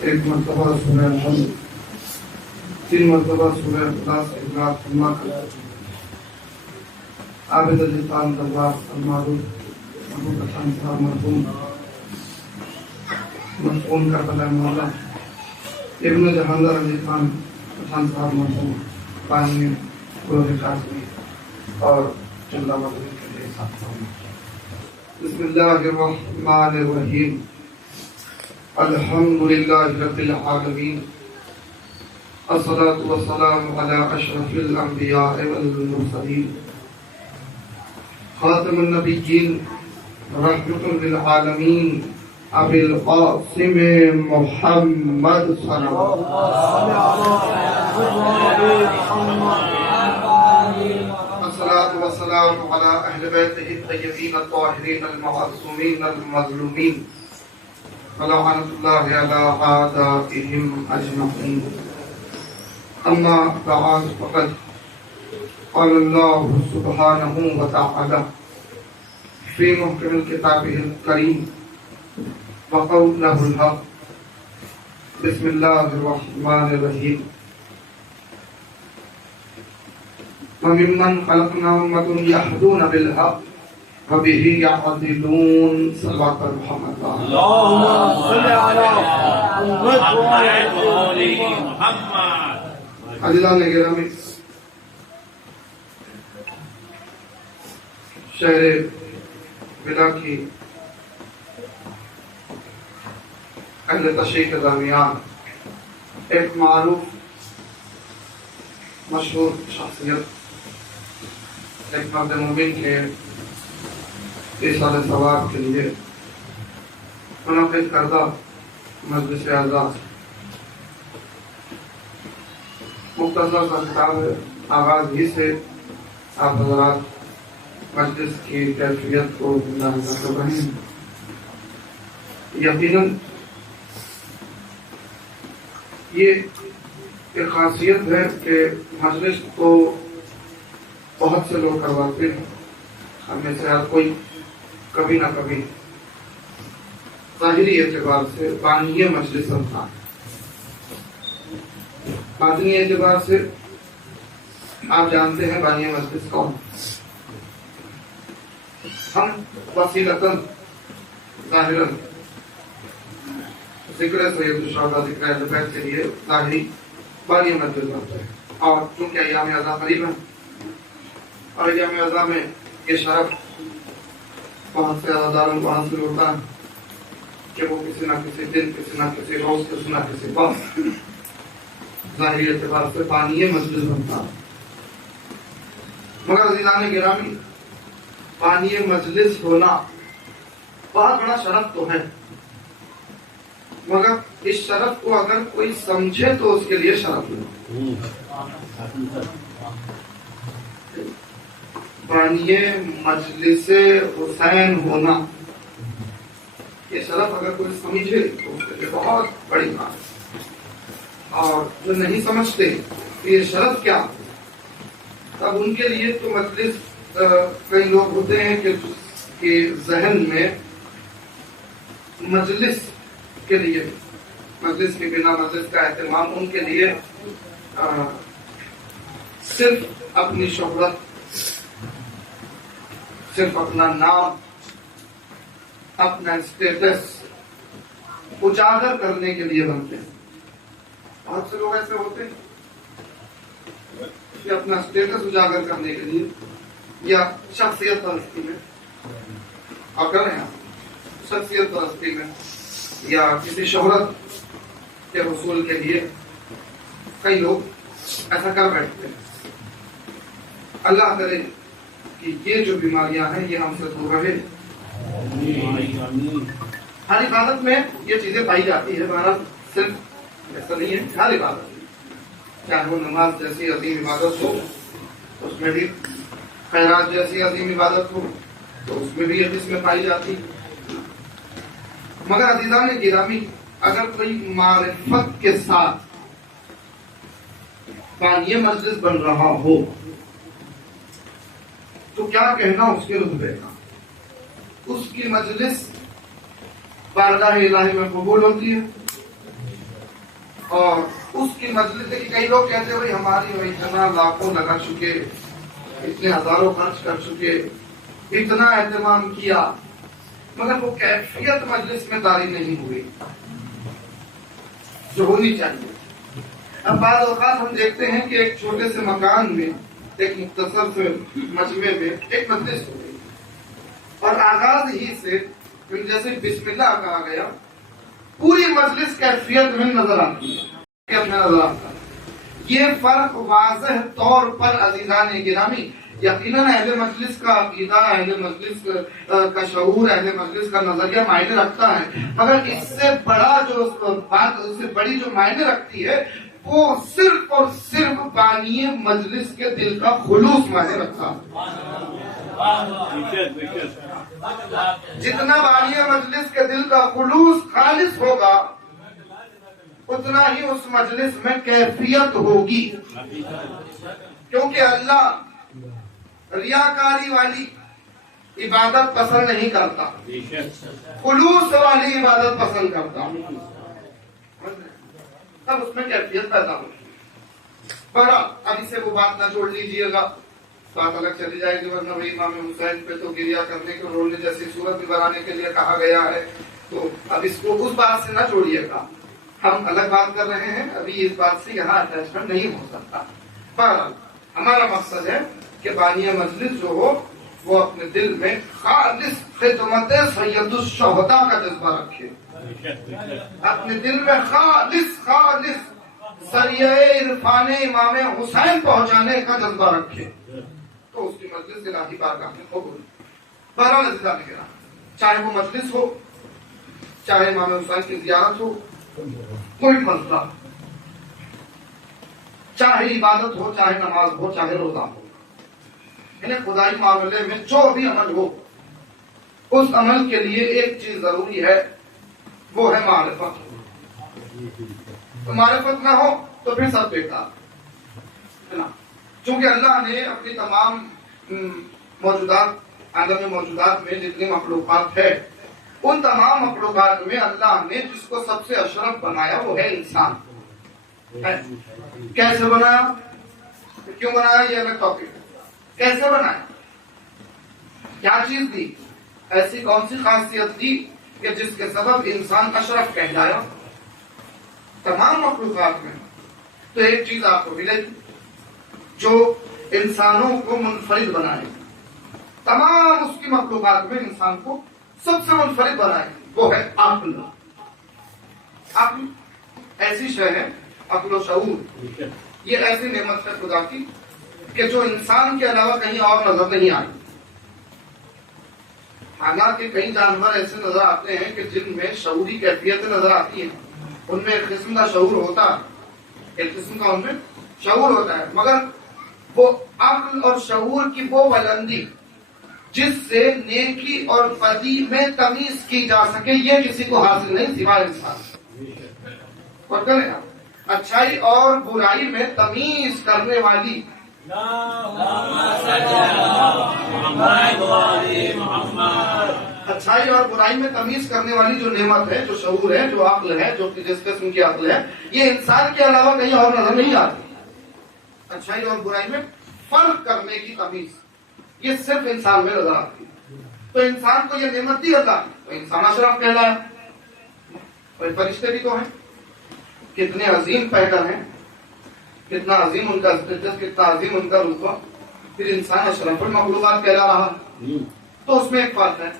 ایک مرتبہ سورہ الحمد، 3 مرتبہ سورہ اخلاص کی قرأت فرما کر عابد علی خان دربار المعروف ابو حسن صاحب مرحوم مسعود کربلا مولا ابن جہاندر علی خان حسن صاحب مرحوم پانی میں گروہ قاسمی اور چندہ مدنی کے لیے ساتھ ہوں۔ بسم اللہ الرحمن الرحیم، الحمدللہ رب العالمین، الصلاة والسلام علی اشرف الانبیاء والمرسلین، خاتم النبیین، رحمت للعالمین، ابی القاسم محمد صلی اللہ علیہ وسلم۔ الصلاة والسلام على أهل بيته الطيبين الطاهرين المعصومين المظلومين، ولعنة الله على أعدائهم أجمعين، أما بعد فقد قال الله سبحانه وتعالى في محكم كتابه الكريم وقوله الحق، بسم الله الرحمن الرحيم، وَمِمَّنْ خَلَقْنَا أُمَّةٌ يَهْدُونَ بِالْحَقِّ وَبِهِ يَعْدِلُونَ۔ صلوات پر محمد اللهم صل على محمد۔ عزیزان گرامی، شہر بلا کی اہل تشریح کے درمیان ایک معروف مشہور شخصیت، ایک مرد مومن کے ایصال ثواب کے لیے منعقد کردہ مجلس اعزاز مختصر سا خطاب ہے۔ آغاز ہی سے آپ حضرات مجلس کی کیفیت کو ملاحظہ کر رہے ہیں۔ یقیناً یہ ایک خاصیت ہے کہ مجلس کو بہت سے لوگ کرواتے ہیں، ہم میں سے ہر کوئی کبھی نہ کبھی ظاہری اعتبار سے بانی مجلس ہوتا ہے، باطنی اعتبار سے آپ جانتے ہیں بانی مجلس کون۔ ہم وسیلتاً ظاہراً ذکر سید الشہداء ذکر اہل بیت کے لیے ظاہری بانی مجلس ہوتا ہے، اور چونکہ ایام اعزا قریب ہیں اور ایام اعزا میں یہ شرف بہت سے عزاداروں کو حاصل ہوتا ہے کہ وہ کسی نہ کسی دن، کسی نہ کسی روز، کسی نہ کسی وقت ظاہری اعتبار سے بانی مجلس بنتا ہے۔ مگر عزیزان گرامی، بانی مجلس ہونا بہت بڑا شرف تو ہے، مگر اس شرف کو اگر کوئی سمجھے تو اس کے لیے شرف نہیں۔ بانی مجلس حسین ہونا، یہ شرف اگر کوئی سمجھے تو اس کے لیے بہت بڑی بات ہے، اور جو نہیں سمجھتے کہ یہ شرف کیا، تب ان کے لیے تو مجلس، کئی لوگ ہوتے ہیں کہ ذہن میں مجلس کے لیے، مجلس کے بنا، مجلس کا اہتمام ان کے لیے صرف اپنی شہرت، صرف اپنا نام، اپنا اسٹیٹس اجاگر کرنے کے لیے بنتے ہیں۔ بہت سے لوگ ایسے ہوتے ہیں کہ اپنا اسٹیٹس اجاگر کرنے کے لیے یا شخصیت پرستی میں، اور کر رہے ہیں شخصیت پرستی میں یا کسی شہرت کے حصول کے لیے کئی لوگ ایسا کر بیٹھتے ہیں۔ اللہ کرے کہ یہ جو بیماریاں ہیں یہ ہم سے دور رہے۔ ہر عبادت میں یہ چیزیں پائی جاتی ہے، بہرحال صرف ایسا نہیں ہے، ہر عبادت میں، چاہے وہ نماز جیسی عظیم عبادت ہو اس میں بھی، خیرات جیسی عظیم عبادت ہو تو اس میں بھی یہ قسمیں پائی جاتی۔ مگر عزیزان گرامی، اگر کوئی معرفت کے ساتھ بانی مجلس بن رہا ہو تو کیا کہنا اس کے رتبے کا، اس کی مجلس بارگاہ الہی میں قبول ہوتی ہے، اور اس کی مجلس دیکھیے، کئی لوگ کہتے ہیں بھائی ہماری اتنا لاکھوں لگا چکے، اتنے ہزاروں خرچ کر چکے، اتنا اہتمام کیا، مگر وہ کیفیت مجلس میں طاری نہیں ہوئی جو ہونی چاہیے۔ اب بعض اوقات ہم دیکھتے ہیں کہ ایک چھوٹے سے مکان میں، ایک مختصر سے مجمع میں ایک مجلس ہو گئی، اور آغاز ہی سے جیسے بسم اللہ کہا گیا، پوری مجلس کیفیت میں نظر آتی ہے۔ یہ فرق واضح طور پر عزیزان گرامی یقیناً اہل مجلس کا عقیدہ، اہل مجلس کا شعور، اہل مجلس کا نظریہ معنی رکھتا ہے، مگر اس سے بڑا جو بات، اس سے بڑی جو معنی رکھتی ہے وہ صرف اور صرف بانی مجلس کے دل کا خلوص معنی رکھتا ہے۔ جتنا بانی مجلس کے دل کا خلوص خالص ہوگا اتنا ہی اس مجلس میں کیفیت ہوگی، کیونکہ اللہ ریاکاری والی عبادت پسند نہیں کرتا، خلوص والی عبادت پسند کرتا، تب اس میں کیفیت پیدا ہوگی۔ پر اب اسے وہ بات نہ چھوڑ لیجیے گا، بات الگ چلی جائے گی، ورنہ وہی امام حسین پہ تو گریا کرنے کے رولنے جیسی صورت بھی بنانے کے لیے کہا گیا ہے، تو اب اس کو اس بات سے نہ چھوڑیے گا، ہم الگ بات کر رہے ہیں، ابھی اس بات سے یہاں اٹیچمنٹ نہیں ہو سکتا۔ پر ہمارا مقصد ہے کہ بانی مجلس جو ہو وہ اپنے دل میں خالص خدمت سید الشہداء کا جذبہ رکھے، اپنے دل میں خالص سریع عرفان امام حسین پہنچانے کا جذبہ رکھے، تو اس کی مجلس الہی بارگاہ میں قبول۔ بہرحال عزیزان کرام، چاہے وہ مجلس ہو، چاہے امام حسین کی زیارت ہو، کوئی مسئلہ، چاہے عبادت ہو، چاہے نماز ہو، چاہے روزہ ہو، یعنی خدائی معاملے میں جو بھی عمل ہو، اس عمل کے لیے ایک چیز ضروری ہے، وہ ہے معرفت۔ تو معرفت نہ ہو تو پھر سب بیکار ہے نا، چونکہ اللہ نے اپنی تمام موجودات، عالم موجودات میں جتنی مخلوقات ہے، ان تمام مخلوقات میں اللہ نے جس کو سب سے اشرف بنایا وہ ہے انسان۔ کیسے بنایا، کیوں بنایا، یہ الگ ٹاپک ہے۔ کیسے بنایا، کیا چیز دی، ایسی کون سی خاصیت دی کہ جس کے سبب انسان اشرف کہلایا تمام مخلوقات میں؟ تو ایک چیز آپ کو ملے گی جو انسانوں کو منفرد بنائے، تمام اس کی مخلوقات میں انسان کو سب سے منفرد بنائے، وہ ہے عقل۔ عقل ایسی شے ہے، عقل و شعور، یہ ایسی نعمت ہے خدا کی کہ جو انسان کے علاوہ کہیں اور نظر نہیں آئی۔ حالانکہ کئی جانور ایسے نظر آتے ہیں کہ جن میں شعوری کیفیتیں نظر آتی ہیں، ان میں ایک قسم کا شعور ہوتا ہے، ایک قسم کا ان میں شعور ہوتا ہے، مگر وہ عقل اور شعور کی وہ بلندی جس سے نیکی اور بدی میں تمیز کی جا سکے، یہ کسی کو حاصل نہیں سوائے انسان۔ اچھائی اور برائی میں تمیز کرنے والی، اچھائی اور برائی میں تمیز کرنے والی جو نعمت ہے، جو شعور ہے، جو عقل ہے، جو جس قسم کی عقل ہے، یہ انسان کے علاوہ کہیں اور نظر نہیں آتی۔ اچھائی اور برائی میں فرق کرنے کی تمیز یہ صرف انسان میں نظر آتی ہے۔ تو انسان کو یہ نعمت دی اللہ، تو انسان اشرف کہلایا۔ اور فرشتے بھی تو ہیں، کتنے عظیم پیکر ہیں، کتنا عظیم ان کا اسٹیٹس، کتنا عظیم ان کا رتبہ، پھر انسان اشرف المخلوقات کہلا رہا۔ تو اس میں ایک فرق ہے،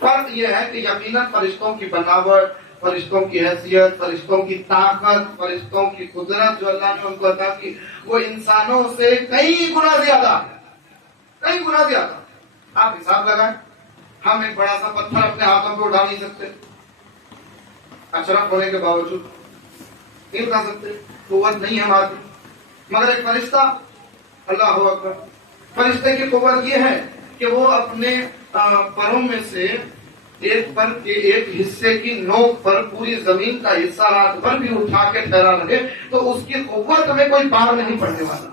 فرق یہ ہے کہ یقیناً فرشتوں کی بناوٹ، فرشتوں کی حیثیت، فرشتوں کی طاقت، فرشتوں کی قدرت جو اللہ نے ان کو عطا کی، وہ انسانوں سے کئی گنا زیادہ ہے، کئی گنا زیادہ۔ آپ حساب لگائیں، ہم ایک بڑا سا پتھر اپنے ہاتھوں پہ اٹھا نہیں سکتے، اشرف ہونے کے باوجود نہیں اٹھا سکتے، قوت نہیں ہے ہماری، مگر ایک فرشتہ، اللہ اکبر، فرشتے کی قوت یہ ہے کہ وہ اپنے پروں میں سے ایک پر کے ایک حصے کی نوک پر پوری زمین کا حصہ رات بھر بھی اٹھا کے ٹھہرا رہے تو اس کی قوت میں کوئی پار نہیں پڑنے والا۔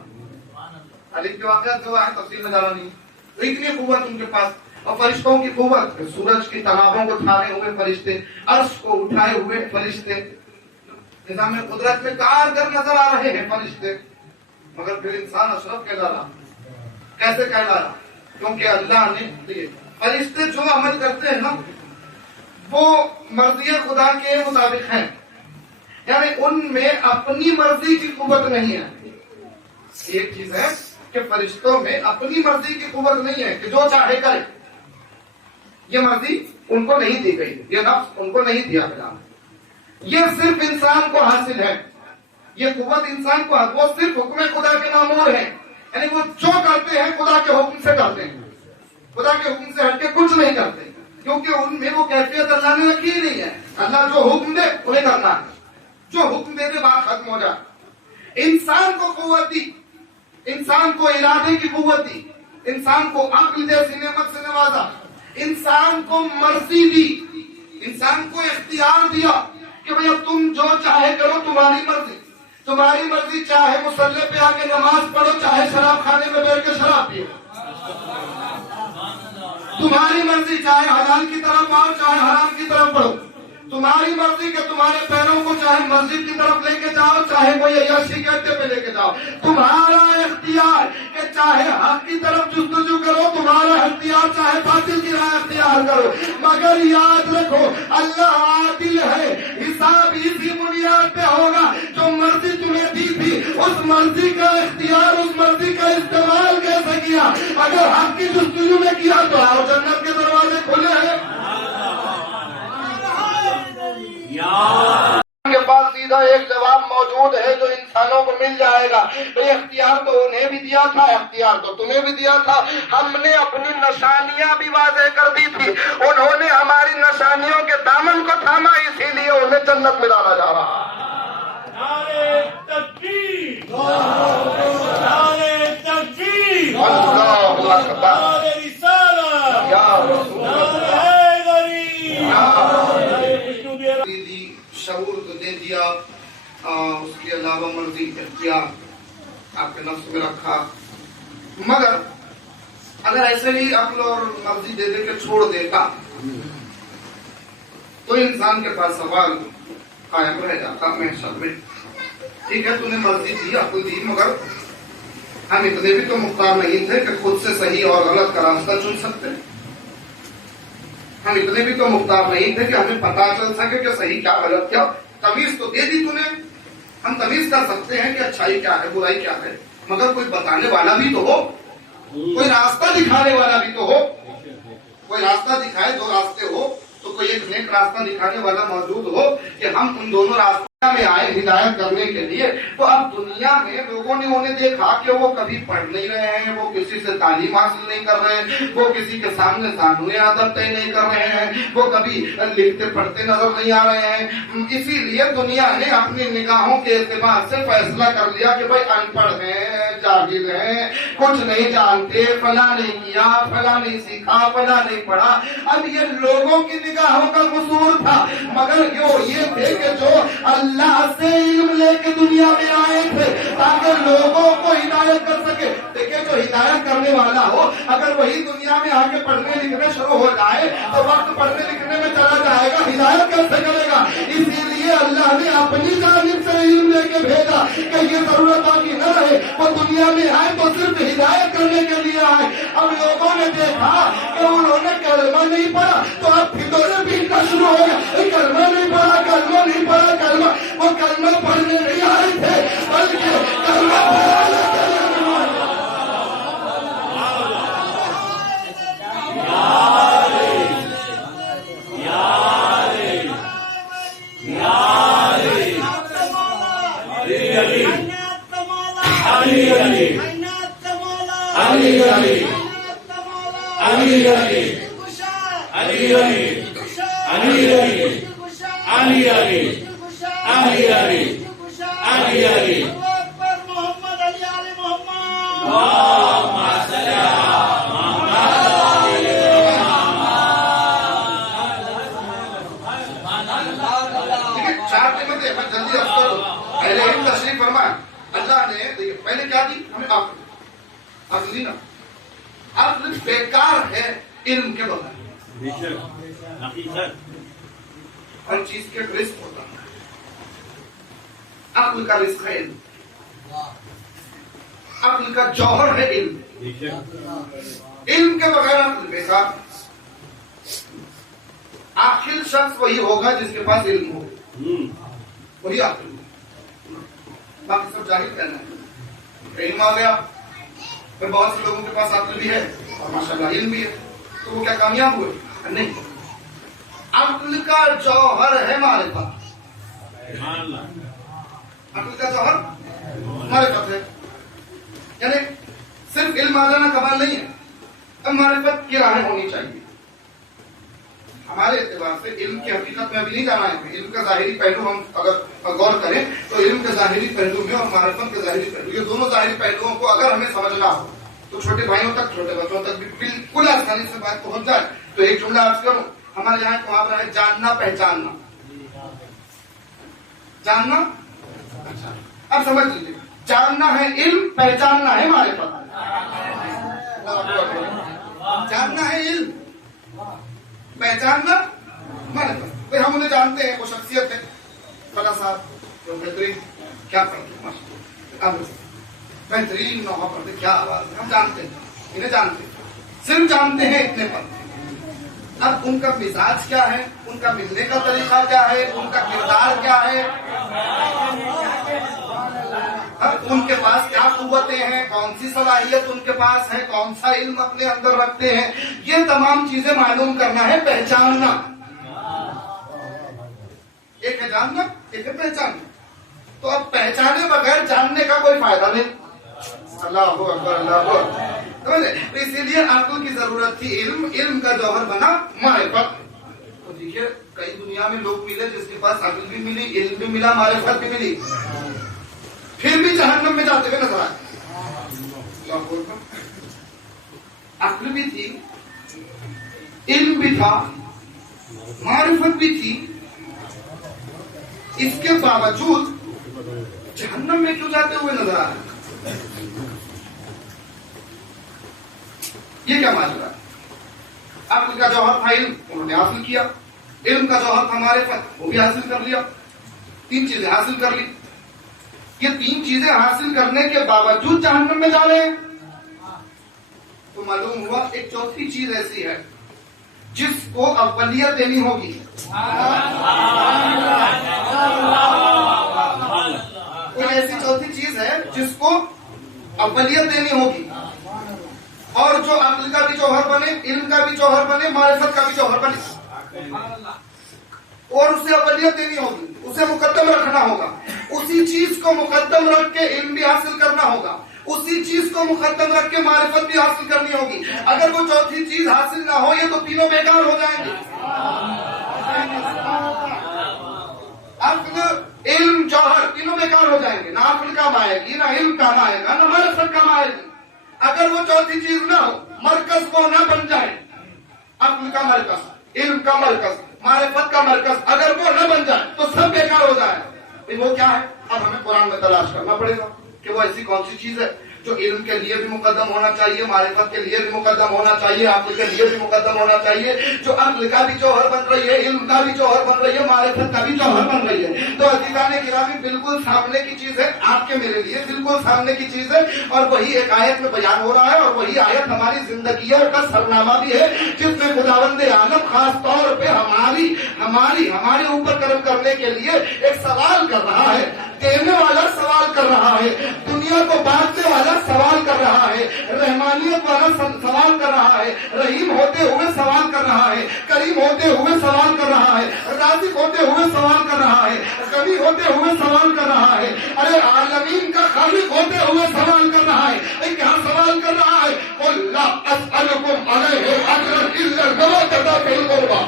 علی کے واقعات جو ہے تفصیل میں جانا نہیں، تو اتنی قوت ان کے پاس۔ اور فرشتوں کی قوت، سورج کی تالابوں کو اٹھائے ہوئے فرشتے، عرش کو اٹھائے ہوئے فرشتے، نظام قدرت میں کارگر نظر آ رہے ہیں فرشتے، مگر پھر انسان اشرف کہلایا۔ کیسے کہلایا؟ کیونکہ اللہ نے دیے فرشتے جو عمل کرتے ہیں نا وہ مرضی خدا کے مطابق ہیں، یعنی ان میں اپنی مرضی کی قوت نہیں ہے۔ ایک چیز ہے کہ فرشتوں میں اپنی مرضی کی قوت نہیں ہے کہ جو چاہے کرے، یہ مرضی ان کو نہیں دی گئی، یہ نفس ان کو نہیں دیا گیا، یہ صرف انسان کو حاصل ہے، یہ قوت انسان کو، وہ صرف حکم خدا کے مامور ہیں، یعنی وہ جو کرتے ہیں خدا کے حکم سے کرتے ہیں، خدا کے حکم سے ہٹ کے کچھ نہیں کرتے، کیونکہ ان میں وہ کیفیت اللہ نے رکھی ہی نہیں ہے۔ اللہ جو حکم دے انہیں کرنا ہے، جو حکم دے دے بات ختم ہو جائے۔ انسان کو قوت دی، انسان کو ارادے کی قوت دی، انسان کو عقل جیسی نعمت سے نوازا، انسان کو مرضی دی، انسان کو اختیار دیا کہ بھئی اب تم جو چاہے کرو، تمہاری مرضی، تمہاری مرضی، چاہے مصلی پہ آ کے نماز پڑھو، چاہے شراب خانے میں بیٹھ کے شراب پیو، تمہاری مرضی، چاہے حلال کی طرف آؤ چاہے حرام کی طرف بڑھو، تمہاری مرضی کہ تمہارے پیروں کو چاہے مسجد کی طرف لے کے جاؤ چاہے کوئی عیاشی کے اڈے پہ لے کے جاؤ، تمہارا اختیار کہ چاہے حق کی طرف جستجو کرو، تمہارا اختیار چاہے باطل کی راہ اختیار کرو، مگر یاد رکھو اللہ عادل ہے، حساب اسی بنیاد پہ ہوگا، جو مرضی تمہیں دی تھی اس مرضی کا اختیار، اس مرضی کا استعمال کیسے کیا، اگر حق کی جستجو میں کیا تو آؤ جنت کے دروازے کھلے ہیں۔ کے پاس سیدھا ایک جواب موجود ہے جو انسانوں کو مل جائے گا، بھئی اختیار تو انہیں بھی دیا تھا، اختیار تو تمہیں بھی دیا تھا، ہم نے اپنی نشانیاں بھی واضح کر دی تھی، انہوں نے ہماری نشانیوں کے دامن کو تھاما، اسی لیے انہیں جنت میں ڈالا جا رہا ہے۔ نعرہ تکبیر، نعرہ تکبیر، اللہ اکبر، نعرہ رسالت، یا رسول اللہ، نعرہ حیدری، شعور تو دے دیا، اس کے علاوہ مرضی اختیار آپ کے نفس میں رکھا، مگر اگر ایسے ہی عقل اور مرضی دے دے کے چھوڑ دیتا تو انسان کے پاس سوال قائم رہ جاتا محشر میں، ٹھیک ہے تو نے مرضی دی، عقل دی، مگر ہم اتنے بھی تو مختار نہیں تھے کہ خود سے صحیح اور غلط کا راستہ چن سکتے، ہم اتنے بھی تو مختار نہیں تھے کہ ہمیں پتا چل سکے کہ صحیح کیا غلط کیا، تمیز تو دے دی تو نے، ہم تمیز کر سکتے ہیں کہ اچھائی کیا ہے برائی کیا ہے، مگر کوئی بتانے والا بھی تو ہو، کوئی راستہ دکھانے والا بھی تو ہو، کوئی راستہ دکھائے، دو راستے ہو تو کوئی ایک نیک راستہ دکھانے والا موجود ہو کہ ہم ان دونوں راستوں میں آئے ہدایت کرنے کے لیے۔ تو اب دنیا میں لوگوں نے انہیں دیکھا کہ وہ کبھی پڑھ نہیں رہے ہیں، وہ کسی سے تعلیم حاصل نہیں کر رہے ہیں، وہ کسی کے سامنے قانون ادب طے نہیں کر رہے ہیں، وہ کبھی لکھتے پڑھتے نظر نہیں آ رہے ہیں، اسی لیے دنیا نے اپنی نگاہوں کے اعتبار سے فیصلہ کر لیا کہ بھائی ان پڑھ ہیں، جاہل ہیں، کچھ نہیں جانتے، فلاں نہیں کیا، فلاں نہیں سیکھا، فلاں نہیں پڑھا۔ اب یہ لوگوں کی نگاہوں کا قصور تھا، مگر یہ تھے کہ جو اللہ سے علم لے کے دنیا میں آئے تھے تاکہ لوگوں کو ہدایت کر سکے۔ دیکھیں جو ہدایت کرنے والا ہو اگر وہی دنیا میں آ کے پڑھنے لکھنے شروع ہو جائے تو وقت پڑھنے لکھنے میں چلا جائے گا، ہدایت کیسے کرے گا؟ اسی لیے اللہ نے اپنی جانب سے علم لے کے بھیجا کہ یہ ضرورت باقی نہ رہے، وہ دنیا میں آئے تو صرف ہدایت کرنے کے لیے آئے۔ اب لوگوں نے دیکھا کہ انہوں نے کلمہ نہیں پڑھا تو اب پھدورے پیٹنا شروع ہو گیا، کلمہ نہیں پڑھا، کلمہ نہیں پڑھا، کلمہ، وہ کلمہ پڑھنے نہیں آئے تھے بلکہ کلمہ پڑھانے کے لیے۔ اللہ نے دیکھیں پہلے کیا دی ہمیں عقل دی نا، عقل بیکار ہے علم کے بغیر، ہر چیز کے رزق ہوتا ہے، عقل کا رزق ہے علم، عقل کا جوہر ہے علم، علم کے بغیر عقل بیکار۔ عاقل شخص وہی ہوگا جس کے پاس علم ہو، وہی عاقل ہوگا، باقی سب جاہل کہنا ہے۔ علم آ گیا، پھر بہت سے لوگوں کے پاس عقل بھی ہے اور ماشاءاللہ علم بھی ہے، تو وہ کیا کامیاب ہوئے؟ نہیں۔ عقل کا جوہر ہے معرفت، عقل کا جوہر معرفت ہے، یعنی صرف علم آ جانا کمال نہیں ہے، اب معرفت کی راہیں ہونی چاہیے۔ ہمارے اعتبار سے علم کی حقیقت میں ابھی نہیں جانا ہے، علم کا ظاہری پہلو ہم اگر غور کریں تو علم کے ظاہری پہلو میں اور معرفت کے ظاہری پہلو، یہ دونوں ظاہری پہلوؤں کو اگر ہمیں سمجھنا ہو تو چھوٹے بھائیوں تک، چھوٹے بچوں تک بھی بالکل آسانی سے بات پہنچ جائے۔ تو ایک جملہ عرض کروں، ہمارے یہاں محاورہ ہے جاننا پہچاننا، جاننا اچھا اب سمجھ لیجیے، جاننا ہے علم، پہچاننا ہے معرفت۔ جاننا ہے علم، پہچاننا معرفت۔ پھر ہم انہیں جانتے ہیں، وہ شخصیت ہے فلاں صاحب جو بہترین کیا پڑھتے ہیں، بہترین نوحہ پڑھتے، کیا آواز ہے، ہم جانتے ہیں، انہیں جانتے ہیں، صرف جانتے ہیں اتنے پر۔ اب ان کا مزاج کیا ہے، ان کا ملنے کا طریقہ کیا ہے، ان کا کردار کیا ہے، ان کے پاس کیا قوتیں ہیں، کون سی صلاحیت ان کے پاس ہے، کون سا علم اپنے اندر رکھتے ہیں، یہ تمام چیزیں معلوم کرنا ہے، پہچاننا۔ ایک ہے جاننا، ایک ہے پہچاننا۔ تو اب پہچانے بغیر جاننے کا کوئی فائدہ نہیں۔ اللہ اکبر، اللہ اکبر۔ تو اسی لیے عقل کی ضرورت تھی، علم، علم کا جوہر بنا معرفت۔ تو دیکھیے کئی دنیا میں لوگ ملے جس کے پاس عقل بھی ملی، علم بھی ملا، معرفت بھی ملی، پھر بھی جہنم میں جاتے ہوئے نظر آئے۔ عقل بھی تھی، علم بھی تھا، معرفت بھی تھی، اس کے باوجود جہنم میں کیوں جاتے ہوئے نظر آ رہے؟ یہ کیا معاملہ ہے؟ عقل کا جوہر تھا علم، انہوں نے حاصل کیا، علم کا جوہر تھا معرفت، وہ بھی حاصل کر لیا، تین چیزیں حاصل کر لی۔ یہ تین چیزیں حاصل کرنے کے باوجود جہنم میں جا رہے ہیں، تو معلوم ہوا ایک چوتھی چیز ایسی ہے جس کو اولیت دینی ہوگی۔ کوئی ایسی چوتھی چیز ہے جس کو اولیت دینی ہوگی، اور جو عقل کا بھی جوہر بنے، علم کا بھی جوہر بنے، معرفت کا بھی جوہر بنے، اور اسے اولیت دینی ہوگی، اسے مقدم رکھنا ہوگا۔ اسی چیز کو مقدم رکھ کے علم بھی حاصل کرنا ہوگا، اسی چیز کو مقدم رکھ کے معرفت بھی حاصل کرنی ہوگی۔ اگر وہ چوتھی چیز حاصل نہ ہو، یہ تو تینوں بیکار ہو جائیں گے۔ عقل، علم، جوہر تینوں بیکار ہو جائیں گے، نہ عقل کام آئے گی، نہ علم کام آئے گا، نہ معرفت کام آئے گی۔ اگر وہ چوتھی چیز نہ ہو، مرکز وہ نہ بن جائے، عقل کا مرکز، علم کا مرکز، معرفت کا مرکز اگر وہ نہ بن جائے تو سب بیکار ہو جائے۔ وہ کیا ہے؟ اب ہمیں قرآن میں تلاش کرنا پڑے گا کہ وہ ایسی کون سی چیز ہے جو علم کے لیے بھی مقدم ہونا چاہیے، معرفت کے لیے بھی مقدم ہونا چاہیے، عقل کے لیے بھی مقدم ہونا چاہیے، جو عقل کا بھی جوہر بن رہی ہے، علم کا بھی جوہر بن رہی ہے، معرفت کا بھی جوہر بن رہی ہے۔ تو عزیزان گرامی بالکل سامنے کی چیز ہے، آپ کے میرے لیے بالکل سامنے کی چیز ہے، اور وہی ایک آیت میں بیان ہو رہا ہے، اور وہی آیت ہماری زندگیوں کا سرنامہ بھی ہے، جس میں خداوند عالم خاص طور پہ ہمارے اوپر کرم کرنے کے لیے ایک سوال کر رہا ہے، دینے والا سوال کر رہا ہے، دنیا کو بانٹنے والا سوال کر رہا ہے، رحمانیت والا سوال کر رہا ہے، رحیم ہوتے ہوئے سوال کر رہا ہے، کریم ہوتے ہوئے سوال کر رہا ہے، رازق ہوتے ہوئے سوال کر رہا ہے، غنی ہوتے ہوئے سوال کر رہا ہے، ارے عالمین کا خالق ہوتے ہوئے سوال کر رہا ہے۔ کیا سوال کر رہا ہے؟ قُلْ لَا أَسْأَلُكُمْ عَلَيْهِ أَجْرًا إِلَّا الْمَوَدَّةَ فِي الْقُرْبَى،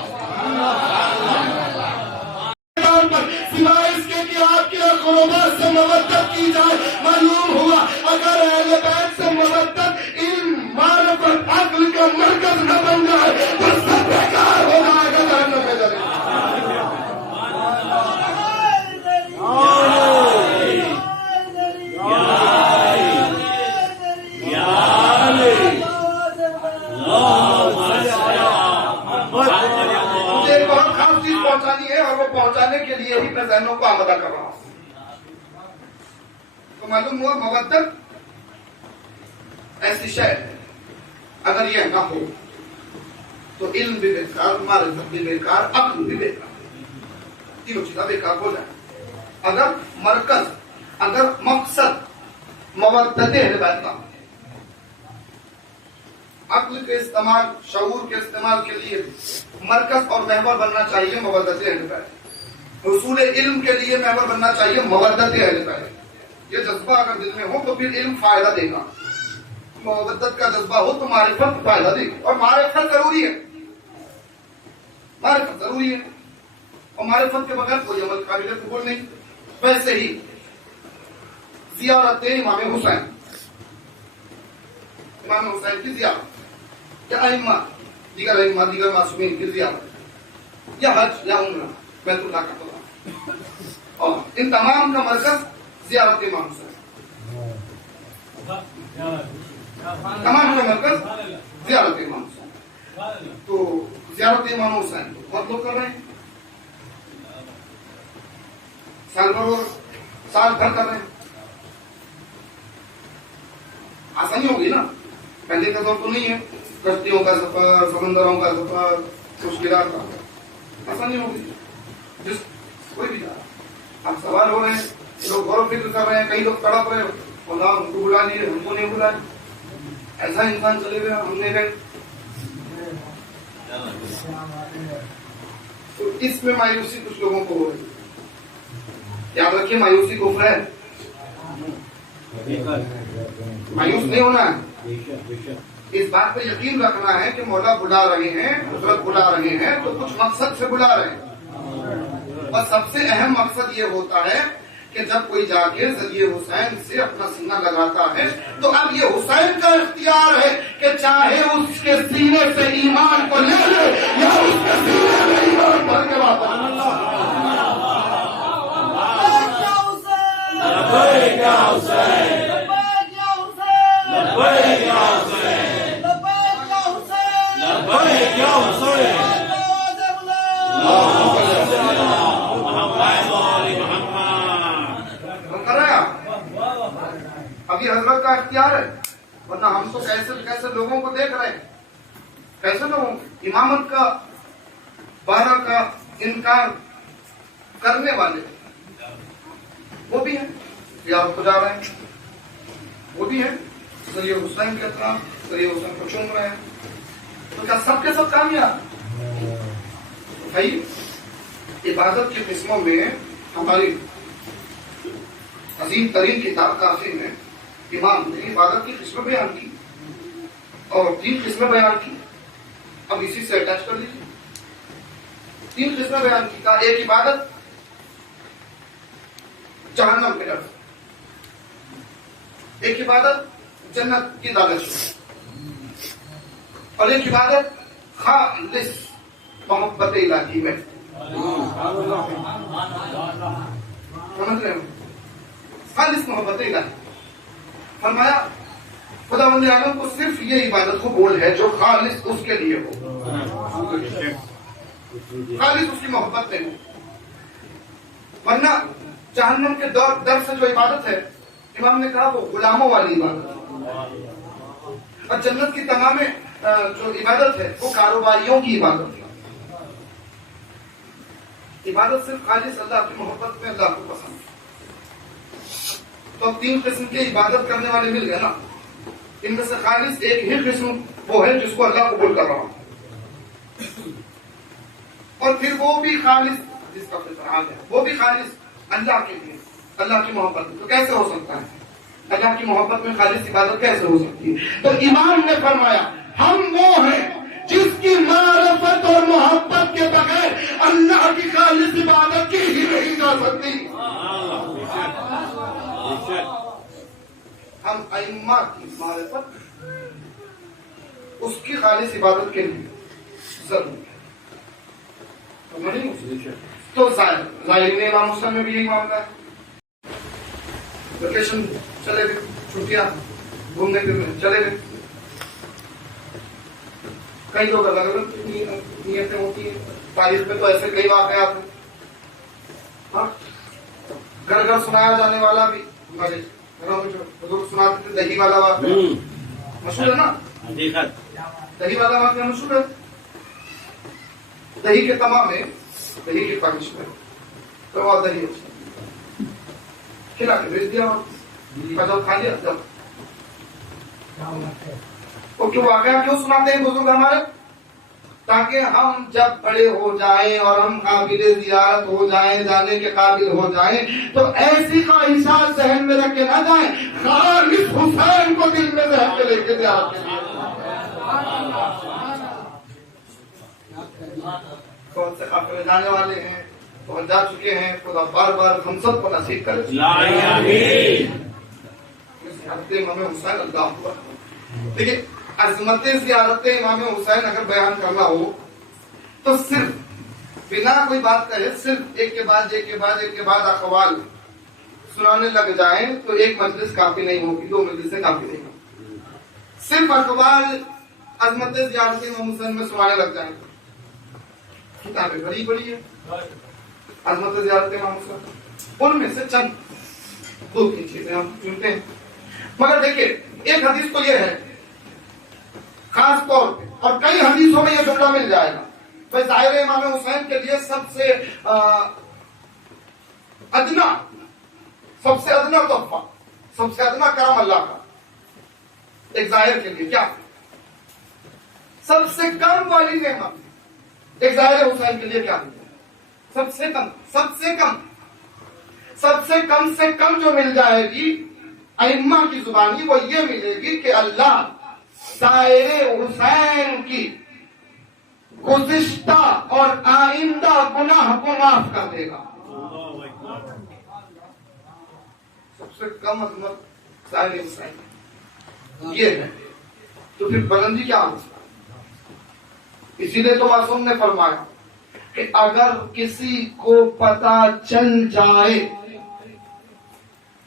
سوائے اس کے کہ آپ کے قربات سے مودت کی جائے۔ معلوم ہوا اگر اہل بیت سے مودت علم، معرفت، عقل کا مرکز نہ بن جائے تو سب بیکار ہو جائے گا، جہنم میں جائے گا۔ مجھے ایک بہت خاص چیز پہنچانی ہے، اور وہ پہنچانے کے لیے ہی میں ذہنوں کو آمادہ کر رہا ہوں۔ تو معلوم ہوا مودت ایسی شے ہے اگر یہ نہ ہو تو علم بھی بیکار، معرفت بھی بیکار، عقل بھی بیکار، تینوں چیزیں بیکار ہو جائیں۔ اگر مرکز، اگر مقصد مودت اہل بیت کا، عقل کے استعمال، شعور کے استعمال کے لیے مرکز اور محور بننا چاہیے مودت اہل بیت، حصول علم کے لیے محور بننا چاہیے مودت اہل بیت۔ یہ جذبہ اگر دل میں ہو تو پھر علم فائدہ دے گا، مودت کا جذبہ ہو تو معرفت فائدہ دے گی، اور معرفت ضروری ہے، معرفت ضروری ہے، اور معرفت کے بغیر کوئی عمل قابل قبول نہیں۔ ویسے ہی زیارت امام حسین، امام حسین کی زیارت، یا ائمہ، دیگر ائمہ، دیگر معصومین کی زیارت، یا حج یا عمرہ، بیت اللہ کا طواف، اور ان تمام کا مرکز زیارت امام حسین، تمام کا مرکز زیارت امام حسین۔ تو زیارت امام حسین بہت لوگ کر رہے ہیں، سال بھر کر رہے ہیں، آسانی ہوگی نا، پہلے کا دور تو نہیں ہے، کشتیوں کا سفر، سمندروں کا سفر، مشکلات کا، آسانی ہوگی، جس کوئی بھی جا رہا، آپ سوال ہو رہے ہیں، لوگ غور و فکر کر رہے ہیں، کئی لوگ تڑپ رہے ہیں، اللہ ہم کو بلا لیے، ہم کو نہیں بلائے، ایسا انسان چلے گئے، ہم نے گئے۔ تو اس میں مایوسی کچھ لوگوں کو ہو رہی ہے، یاد رکھیے مایوسی کفر ہے، مایوس نہیں ہونا ہے، اس بات پہ یقین رکھنا ہے کہ مولا بلا رہے ہیں، حضرت بلا رہے ہیں تو کچھ مقصد سے بلا رہے ہیں، اور سب سے اہم مقصد یہ ہوتا ہے کہ جب کوئی جا کے ذریعے حسین سے اپنا سینہ لگاتا ہے تو اب یہ حسین کا اختیار ہے کہ چاہے اس کے سینے سے ایمان کو لے لے یا اس کے سینے میں ایمان بھر کے واپس۔ ابھی حضرت کا اختیار ہے، ورنہ ہم تو کیسے لوگوں کو دیکھ رہے ہیں، کیسے لوگوں امامت کا بارہ کا انکار کرنے والے وہ بھی ہیں، زیارت کو جا رہے ہیں، وہ بھی ہیں، ذریعہ حسین کے اطراف ذریعہ حسین کو چوم رہے ہیں، تو کیا سب کے سب کامیاب؟ بھائی عبادت کی قسموں میں ہماری عظیم ترین کتاب کافی میں امام نے عبادت کی قسمیں بیان کی اور 3 قسمیں بیان کی، اب اسی سے اٹیچ کر لیجیے، 3 قسمیں بیان کی، کہا ایک عبادت جہنم کے ڈر، ایک عبادت جنت کی لالچ، اور ایک عبادت خالص محبت الہی میں۔ سمجھ رہے ہو؟ خالص محبت الہی، فرمایا خداوند عالم کو صرف یہ عبادت قبول ہے جو خالص اس کے لیے ہو، خالص اس کی محبت میں ہو، ورنہ جہنم کے در سے جو عبادت ہے امام نے کہا وہ غلاموں والی عبادت ہے، اور جنت کی تمام جو عبادت ہے وہ کاروباریوں کی عبادت ہے۔ عبادت صرف خالص اللہ کی محبت میں اللہ کو پسند ہے، تو اب 3 قسم کی عبادت کرنے والے مل گئے نا، ان میں سے خالص ایک ہی قسم وہ ہے جس کو اللہ قبول کر رہا ہوں، اور پھر وہ بھی خالص جس کا فرمان ہے وہ بھی خالص اللہ کے لیے، اللہ کی محبت میں۔ تو کیسے ہو سکتا ہے اللہ کی محبت میں خالص عبادت کیسے ہو سکتی ہے؟ تو امام نے فرمایا ہم وہ ہیں جس کی معرفت اور محبت کے بغیر اللہ کی خالص عبادت کی ہی نہیں جا سکتی۔ ہم ائمہ کی معرفت اس کی خالص عبادت کے لیے ضروری ہے، تو ظاہر امام حسین میں بھی یہی معاملہ ہے، ویکیشن چلے گئے، چھٹیاں گھومنے پھرنے چلے گئے، کئی لوگ الگ الگ نیتیں ہوتی ہیں، تاریخ میں تو ایسے کئی واقعات ہیں، ہاں گھر گھر سنایا جانے والا بھی بزرگ سناتے تھے دہی والا واقعہ مشہور ہے نا، دہی والا واقعہ مشہور ہے. دہی کے تمام میں دہی کی خواہش میں تو اور دہی کھلا کے بھیج دیا اور جب کھا لیا جب وہ کیوں واقعہ کیوں سناتے ہیں بزرگ ہمارے؟ تاکہ ہم جب بڑے ہو جائیں اور ہم قابل زیارت ہو جائیں، جانے کے قابل ہو جائیں تو ایسی خواہشات ذہن میں رکھ کے نہ جائیں، خالص حسین کو دل میں ذہن میں لے کے زیارت کے لیے. کون سے قافلے جانے والے ہیں، کون جا چکے ہیں، خدا بار بار ہم سب کو نصیب کرے. زیارت امام حسین اللہ اکبر. دیکھیں عظمت زیارت امام حسین اگر بیان کرنا ہو تو صرف بنا کوئی بات کہے، صرف ایک کے بعد ایک کے بعد ایک کے بعد اقوال سنانے لگ جائیں تو ایک مجلس کافی نہیں ہوگی، 2 مجلسیں کافی نہیں ہوگی. صرف اقوال عظمت زیارت امام حسین میں سنانے لگ جائیں. کتابیں بڑی بڑی ہے عظمت زیارت امام حسین، ان میں سے چند 2 کی چیزیں ہم چنتے ہیں. مگر دیکھیں ایک حدیث تو یہ ہے خاص طور پہ، اور کئی حدیثوں میں یہ جملہ مل جائے گا، بھائی ظاہر امام حسین کے لیے سب سے ادنا تحفہ، سب سے ادنا کرم اللہ کا ایک ظاہر کے لیے کیا، سب سے کم والی نعمت ایک ظاہر حسین کے لیے کیا، سب سے کم جو مل جائے گی ائمہ کی زبانی وہ یہ ملے گی کہ اللہ ظاہر حسین کی گزشتہ اور آئندہ گناہ کو معاف کر دے گا. سب سے کم عظمت ظاہر حسین یہ ہے، تو پھر بلندی کیا ہو؟ اسی لیے تو معصوم نے فرمایا کہ اگر کسی کو پتا چل جائے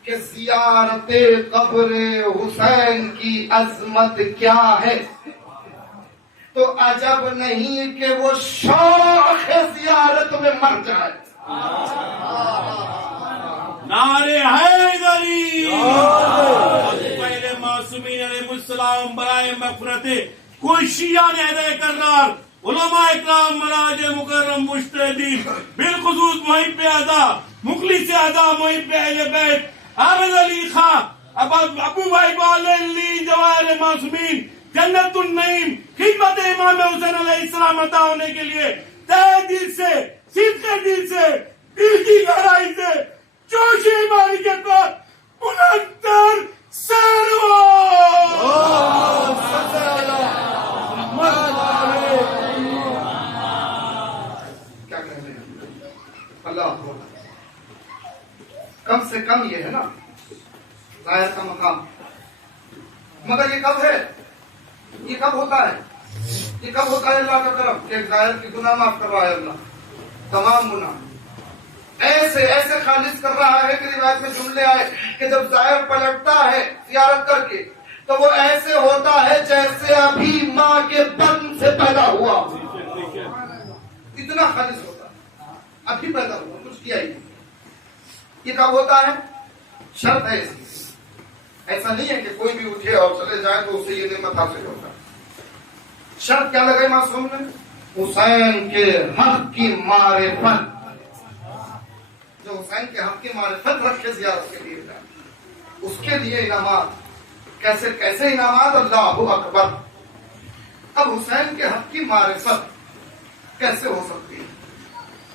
کہ زیارت قبر حسین کی عظمت کیا ہے تو عجب نہیں کہ وہ شوق زیارت میں مر جائے. نعرے حیدری. پہلے معصومین علیہ السلام برائے مغفرت کوئی شیعہ نے ہدایت کرنار علماء اکرام مراج مکرم مجتہدین بالخصوص محب اعضا مخلص اعضا محب اہل بیت عابد علی خان ابو بھائی بالی جواہر معصومین جنت النعیم خدمت امام حسین علیہ السلام عطا ہونے کے لیے تہ دل سے صدق دل سے دل کی گہرائی سے جوش ایمانی کے بعد 69 سالوں کیا کہتے ہیں اللہ کم سے کم یہ ہے نا ظاہر کا مقام. مگر یہ کب ہے، یہ کب ہوتا ہے، یہ کب ہوتا ہے اللہ کا کرم کہ ظاہر کی گناہ معاف کروائے اللہ، تمام گناہ ایسے خالص کر رہا ہے کہ روایت میں جملے آئے کہ جب ظاہر پلٹتا ہے زیارت کر کے تو وہ ایسے ہوتا ہے جیسے ابھی ماں کے بطن سے پیدا ہوا، اتنا خالص ہوتا ہے، ابھی پیدا ہوا کچھ کیا ہی نہیں. یہ کب ہوتا ہے؟ شرط ہے اس کی، ایسا نہیں ہے کہ کوئی بھی اٹھے اور چلے جائے تو اسے یہ نعمت حاصل ہوتا ہے. شرط کیا لگائی معصوم نے؟ حسین کے حق کی معرفت، جو حسین کے حق کی معرفت رکھے زیارت کے لیے جائے اس کے لیے انعامات. کیسے انعامات؟ اللہ اکبر. اب حسین کے حق کی معرفت کیسے ہو سکتی ہے؟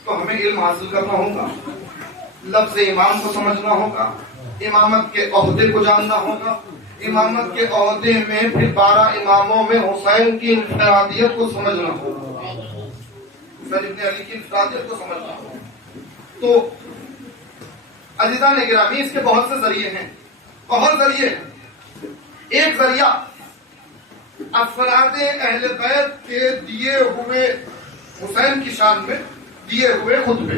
تو ہمیں علم حاصل کرنا ہوگا، لفظ امام کو سمجھنا ہوگا، امامت کے عہدے کو جاننا ہوگا، امامت کے عہدے میں پھر 12 اماموں میں حسین کی انفرادیت کو سمجھنا ہوگا، حسین ابن علی کی انفرادیت کو سمجھنا ہوگا. تو عزیزان گرامی اس کے بہت سے ذریعے ہیں، بہت ذریعے ہیں. ایک ذریعہ افراد اہل بیت کے دیے ہوئے حسین کی شان میں دیے ہوئے خطبے،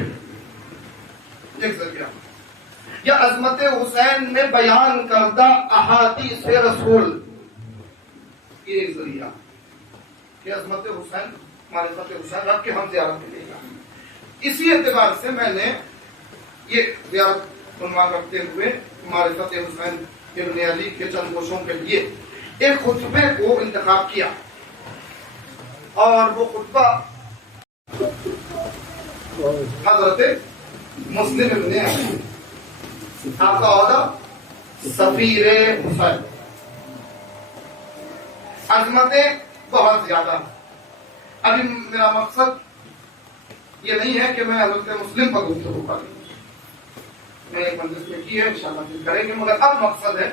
ایک ذریعہ، یا عظمت حسین میں بیان کردہ احادیث رسول، یہ ایک ذریعہ کہ عظمت حسین معرفت حسین رکھ کے ہم زیارت کے لیے جائیں. اسی اعتبار سے میں نے یہ زیارت عنوان رکھتے ہوئے معرفت حسین ابن علی کے چند گوشوں کے لیے ایک خطبے کو انتخاب کیا، اور وہ خطبہ حضرت مسلم ابن علی، آپ کا عہدہ سفیر حسین، عظمتیں بہت زیادہ۔ ابھی میرا مقصد یہ نہیں ہے کہ میں حضرت مسلم پر گفتگو کروں، میں ایک مجلس میں کی ہے، انشاءاللہ پھر کریں گے، مگر اب مقصد ہے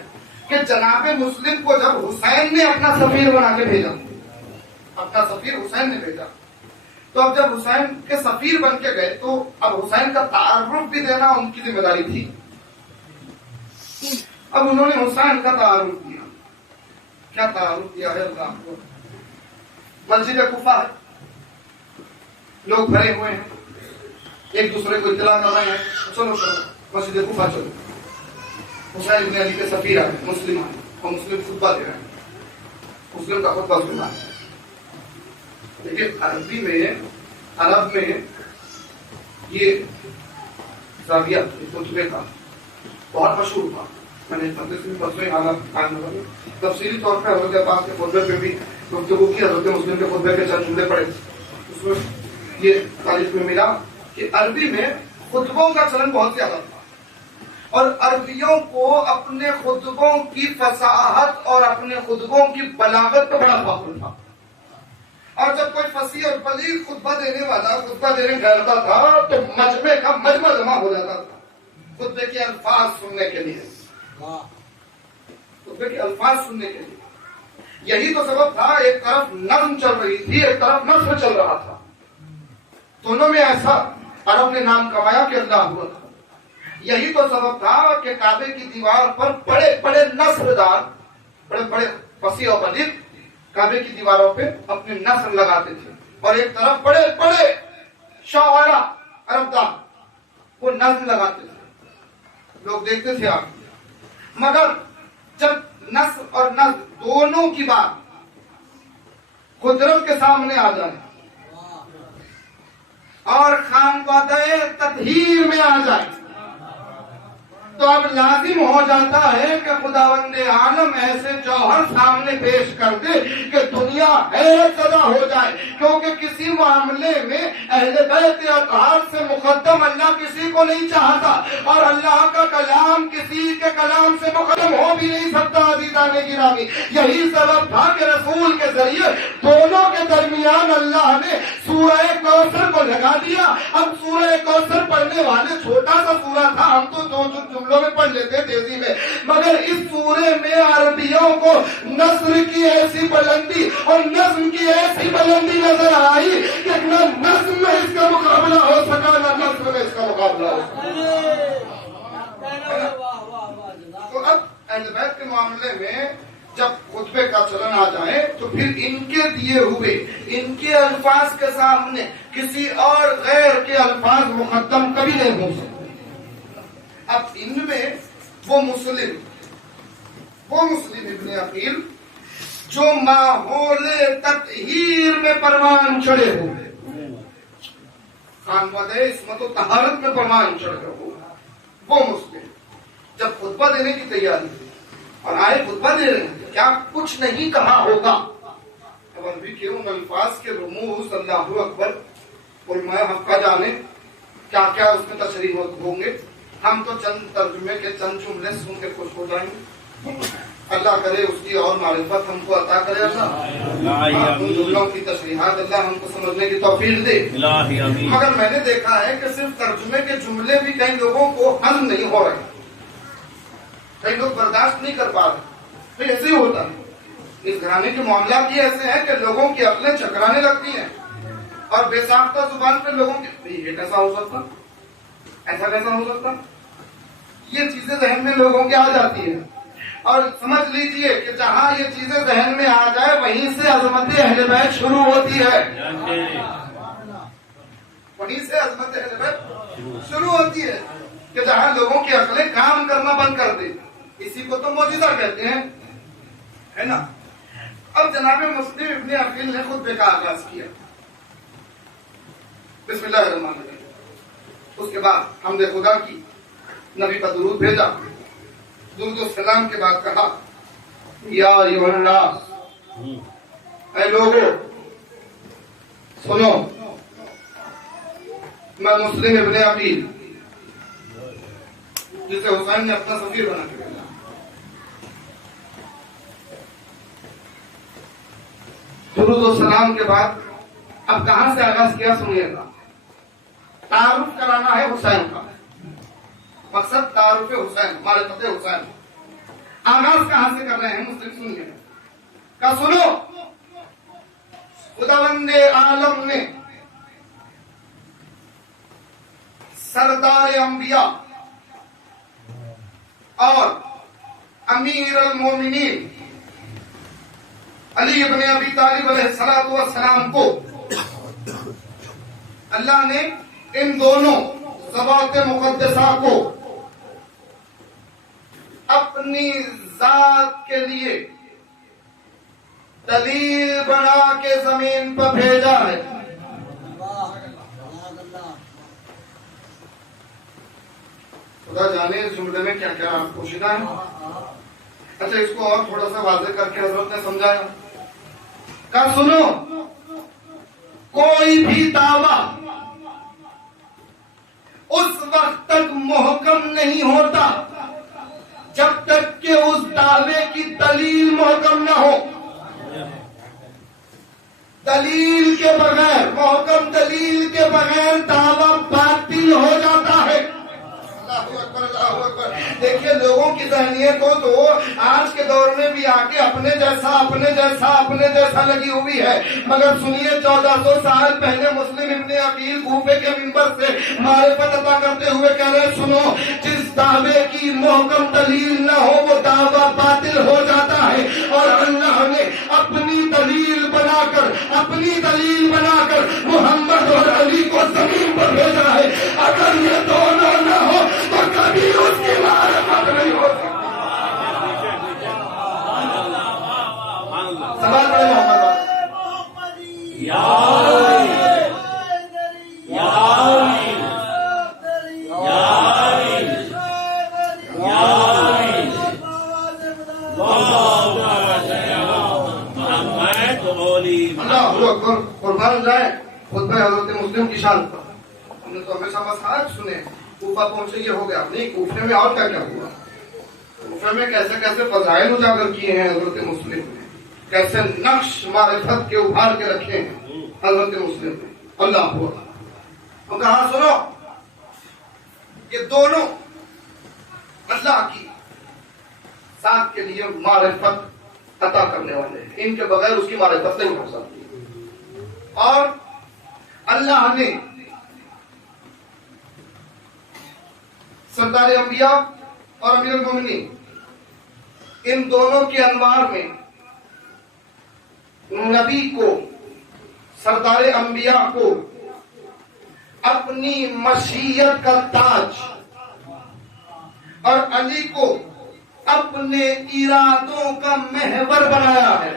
کہ جناب مسلم کو جب حسین نے اپنا سفیر بنا کے بھیجا، اپنا سفیر حسین نے بھیجا، تو اب جب حسین کے سفیر بن کے گئے تو اب حسین کا تعارف بھی دینا ان کی ذمہ داری تھی۔ اب انہوں نے حسین کا تعارف دیا، کیا تعارف دیا ہے اللہ کو؟ مسجد کوفہ ہے، لوگ بھرے ہوئے ہیں، ایک دوسرے کو اطلاع کر رہے ہیں، چلو چلو مسجد کوفہ چلو، حسین ابن علی کے سفیر آئے، مسلم آئے، اور مسلم خطبہ دے رہے ہیں، مسلم کا خطبہ سننا ہے۔ لیکن عربی میں، عرب میں یہ زاویہ خطبے کا بہت مشہور تھا، میں نے تفصیلی طور پہ حضرت عباس کے خطبے پہ بھی گفتگو کی، حضرت مسلم کے خطبے کے چند جملے پڑھے، اس میں یہ تاریخ میں ملا کہ عربی میں خطبوں کا چلن بہت زیادہ تھا، اور عربیوں کو اپنے خطبوں کی فصاحت اور اپنے خطبوں کی بلاغت پہ بڑا فخر تھا، اور جب کوئی فصیح اور بلیغ خطبہ دینے والا خطبہ دینے گھرتا تھا تو مجمع کا مجمع جمع ہو جاتا تھا خطبے کے الفاظ سننے کے لیے، خطبے کے الفاظ سننے کے لیے۔ یہی تو سبب تھا، ایک طرف نظم چل رہی تھی، ایک طرف نثر چل رہا تھا، دونوں میں ایسا عرب نے نام کمایا کہ اللہ ہوا تھا۔ یہی تو سبب تھا کہ کعبے کی دیوار پر بڑے بڑے نثر دار، بڑے بڑے فصیح و بلیغ کعبے کی دیواروں پہ اپنے نثر لگاتے تھے، اور ایک طرف بڑے بڑے شاعرہ عرب دار وہ نظم لگاتے تھے، لوگ دیکھتے تھے آپ۔ مگر جب نثر اور نظم دونوں کی بات قدرت کے سامنے آ جائے اور خانقاہ تطہیر میں آ جائے تو اب لازم ہو جاتا ہے کہ خداوند عالم ایسے جوہر سامنے پیش کر دے کہ دنیا حیرت زدہ ہو جائے، کیونکہ کسی معاملے میں اہل بیت اطہار سے مقدم اللہ کسی کو نہیں چاہتا، اور اللہ کا کلام کسی کے کلام سے مقدم ہو بھی نہیں سکتا۔ عزیزان گرامی، یہی سبب تھا کہ رسول کے ذریعے دونوں کے درمیان اللہ نے سورہ کوثر کو لگا دیا۔ اب سورہ کوثر پڑھنے والے چھوٹا سا سورہ تھا، ہم تو دو جملوں میں پڑھ لیتے تیزی میں، مگر اس سورے میں عربیوں کو نثر کی ایسی بلندی اور نظم کی ایسی بلندی نظر آئی کہ نہ نظم میں اس کا مقابلہ ہو سکا، نہ نظم میں اس کا مقابلہ ہو سکا۔ تو اب اہل بیت کے معاملے میں جب خطبے کا چلن آ جائے تو پھر ان کے دیے ہوئے، ان کے الفاظ کے سامنے کسی اور غیر کے الفاظ مقدم کبھی نہیں ہو سکتے۔ اب ان میں وہ مسلم ابن عقیل جو ماحول تطہیر میں پروان چڑھے ہوئے، خانقاہ عصمت و طہارت میں پروان چڑھے ہوئے، وہ مسلم جب خطبہ دینے کی تیاری اور آئے خطبہ دے رہے ہیں، کیا کچھ نہیں کہا ہوگا؟ اب عربی کے ان الفاظ کے رموز اللہ اکبر علماء حق کا جانے کیا کیا اس میں تشریح ہوں گے۔ ہم تو چند ترجمے کے چند جملے سن کے خوش ہو جائیں گے، اللہ کرے اس کی اور معرفت ہم کو عطا کرے، اللہ ان جملوں کی تشریحات اللہ ہم کو سمجھنے کی توفیق دے۔ مگر میں نے دیکھا ہے کہ صرف ترجمے کے جملے بھی کئی لوگوں کو ہضم نہیں ہو رہے، کئی لوگ برداشت نہیں کر پا رہے، تو ایسے ہی ہوتا ہے۔ اس گھرانے کے معاملات یہ ایسے ہیں کہ لوگوں کی عقلیں چکرانے لگتی ہیں، اور بے ساختہ زبان پہ لوگوں کی یہ کیسا ہو سکتا، ایسا کیسا ہو سکتا، یہ چیزیں ذہن میں لوگوں کے آ جاتی ہیں، اور سمجھ لیجئے کہ جہاں یہ چیزیں ذہن میں آ جائے وہیں سے عظمت اہل بیت شروع ہوتی ہے، وہیں سے عظمت اہل بیت شروع ہوتی ہے کہ جہاں لوگوں کی عقلیں کام کرنا بند کر دے، اسی کو تو معجزہ کہتے ہیں، ہے نا۔ اب جناب مسلم ابن عقیل نے خطبے کا آغاز کیا، بسم اللہ الرحمن الرحیم، اس کے بعد حمد خدا کی، نبی پر درود بھیجا. درود و سلام کے بعد کہا یا ایھا الناس، اے لوگوں سنو، میں مسلم ابن عقیل جسے حسین نے اپنا سفیر بنا کے بھیجا. درود و سلام کے بعد اب کہاں سے آغاز کیا سنیے گا. تعارف کرانا ہے حسین کا، مقصد تعارف حسین، معرفت حسین. آغاز کہاں سے کر رہے ہیں مسلم سنیے کا. سنو، خداوند عالم نے سردار انبیاء اور امیر المومنین علی ابن ابی طالب علیہ السلام کو، اللہ نے ان دونوں ذوات مقدسہ کو اپنی ذات کے لیے دلیل بنا کے زمین پر بھیجا ہے. خدا جانے اس جملے میں کیا کیا پوشیدہ ہے. اچھا، اس کو اور تھوڑا سا واضح کر کے حضرت نے سمجھایا. کہا سنو، کوئی بھی دعویٰ اس وقت تک محکم نہیں ہوتا جب تک کہ اس دعوے کی دلیل محکم نہ ہو. دلیل کے بغیر، محکم دلیل کے بغیر دعویٰ باطل ہو جاتا ہے. دیکھیے لوگوں کی ذہنیت کو تو آج کے دور میں بھی آگے اپنے جیسا لگی ہوئی ہے. مگر سنیے، 1400 سال پہلے مسلم ابن عقیل کوفے کے منبر سے معرفت عطا کرتے ہوئے کہہ رہے سنو، جس دعوے کی محکم دلیل نہ ہو وہ دعویٰ باطل ہو جاتا ہے. اور اللہ نے اپنی دلیل بنا کر محمد اور علی کو زمین پر بھیجا ہے. اگر یہ دونوں نہ ہو تو کبھی اس کی معرفت نہیں ہو سکتی. سوال پڑے محمد قربان جائے خطبہ حضرت مسلم کی شان پر. ہم نے تو ہمیشہ مسائل سنے، کوفہ پہنچے یہ ہو گیا. نہیں، کوفے میں اور کیا کیا ہوا. کوفے میں کیسے کیسے فضائل اجاگر کیے ہیں حضرت مسلم نے، کیسے نقش معرفت کے ابھار کے رکھے ہیں حضرت مسلم نے. اللہ اکبر. ہم کہا سنو، یہ دونوں اللہ کی ذات کے لیے معرفت عطا کرنے والے ہیں. ان کے بغیر اس کی معرفت نہیں ہو سکتی. اور اللہ نے سردار انبیاء اور امیر المومنین ان دونوں کے انوار میں نبی کو، سردار انبیاء کو اپنی مشیت کا تاج اور علی کو اپنے ارادوں کا محور بنایا ہے.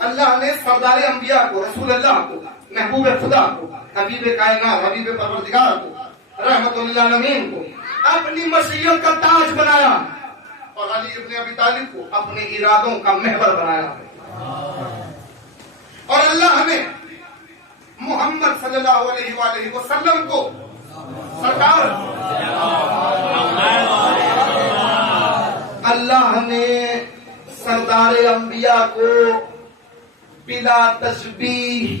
اللہ نے سردار انبیاء کو، رسول اللہ کو، محبوب خدا کو، حبیب کائنات، حبیب پروردگار کو، رحمت للعالمین کو اپنی مشیت کا تاج بنایا اور علی ابن ابی طالب کو اپنے ارادوں کا محور بنایا ہے. اور اللہ نے محمد صلی اللہ علیہ وآلہ وسلم کو سرکار، اللہ نے سردار انبیاء کو بلا تشبیہ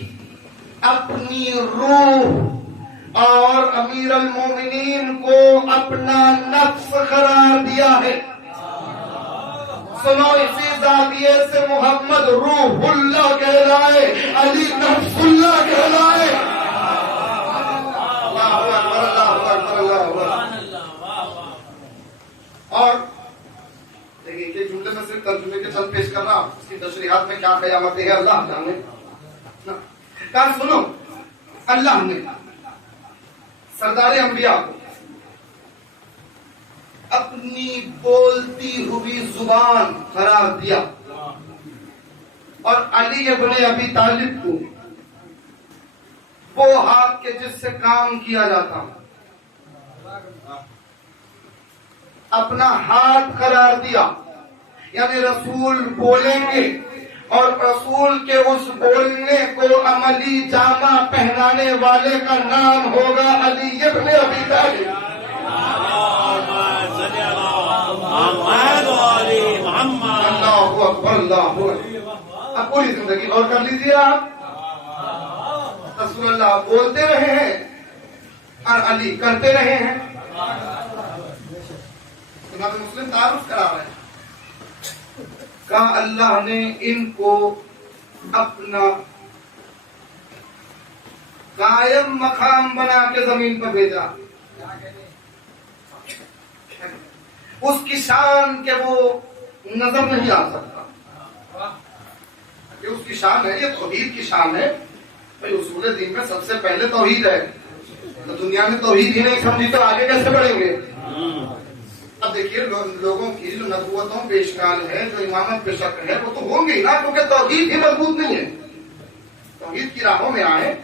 اپنی روح اور امیر المومنین کو اپنا نفس قرار دیا ہے. سنو، اسی زاویے سے محمد روح اللہ کہلائے، علی نفس اللہ کہلائے. اور دیکھیے یہ جملے میں صرف ترجمے کے چند پیش کر رہا ہوں، اس کی تشریحات میں کیا قیامتیں ہیں اللہ جانے. کہا سنو، اللہ نے سردار انبیاء کو اپنی بولتی ہوئی زبان قرار دیا اور علی ابن ابی طالب کو وہ ہاتھ کے جس سے کام کیا جاتا، اپنا ہاتھ قرار دیا، یعنی رسول بولیں گے اور رسول کے اس بولنے کو عملی جامہ پہنانے والے کا نام ہوگا علی ابن ابی طالب۔ اللہ اکبر، اللہ اکبر۔ اب پوری زندگی غور کر لیجیے، آپ رسول اللہ بولتے رہے ہیں اور علی کرتے رہے ہیں۔ امام مسلم تعارف کرا رہے ہیں، کہا اللہ نے ان کو اپنا قائم مقام بنا کے زمین پر بھیجا، اس کی شان کہ وہ نظر نہیں آ سکتا، یہ اس کی شان ہے، یہ توحید کی شان ہے۔ بھائی اصول دین میں سب سے پہلے توحید ہے، تو دنیا میں توحید ہی نہیں سمجھی تو آگے کیسے بڑھیں گے؟ اب دیکھیے لوگوں کی جو نبوتوں پہ اشکال ہے، جو امامت پہ شک ہے، وہ تو ہوں گے نا، کیونکہ توحید ہی مضبوط نہیں ہے۔ توحید کی راہوں میں آئے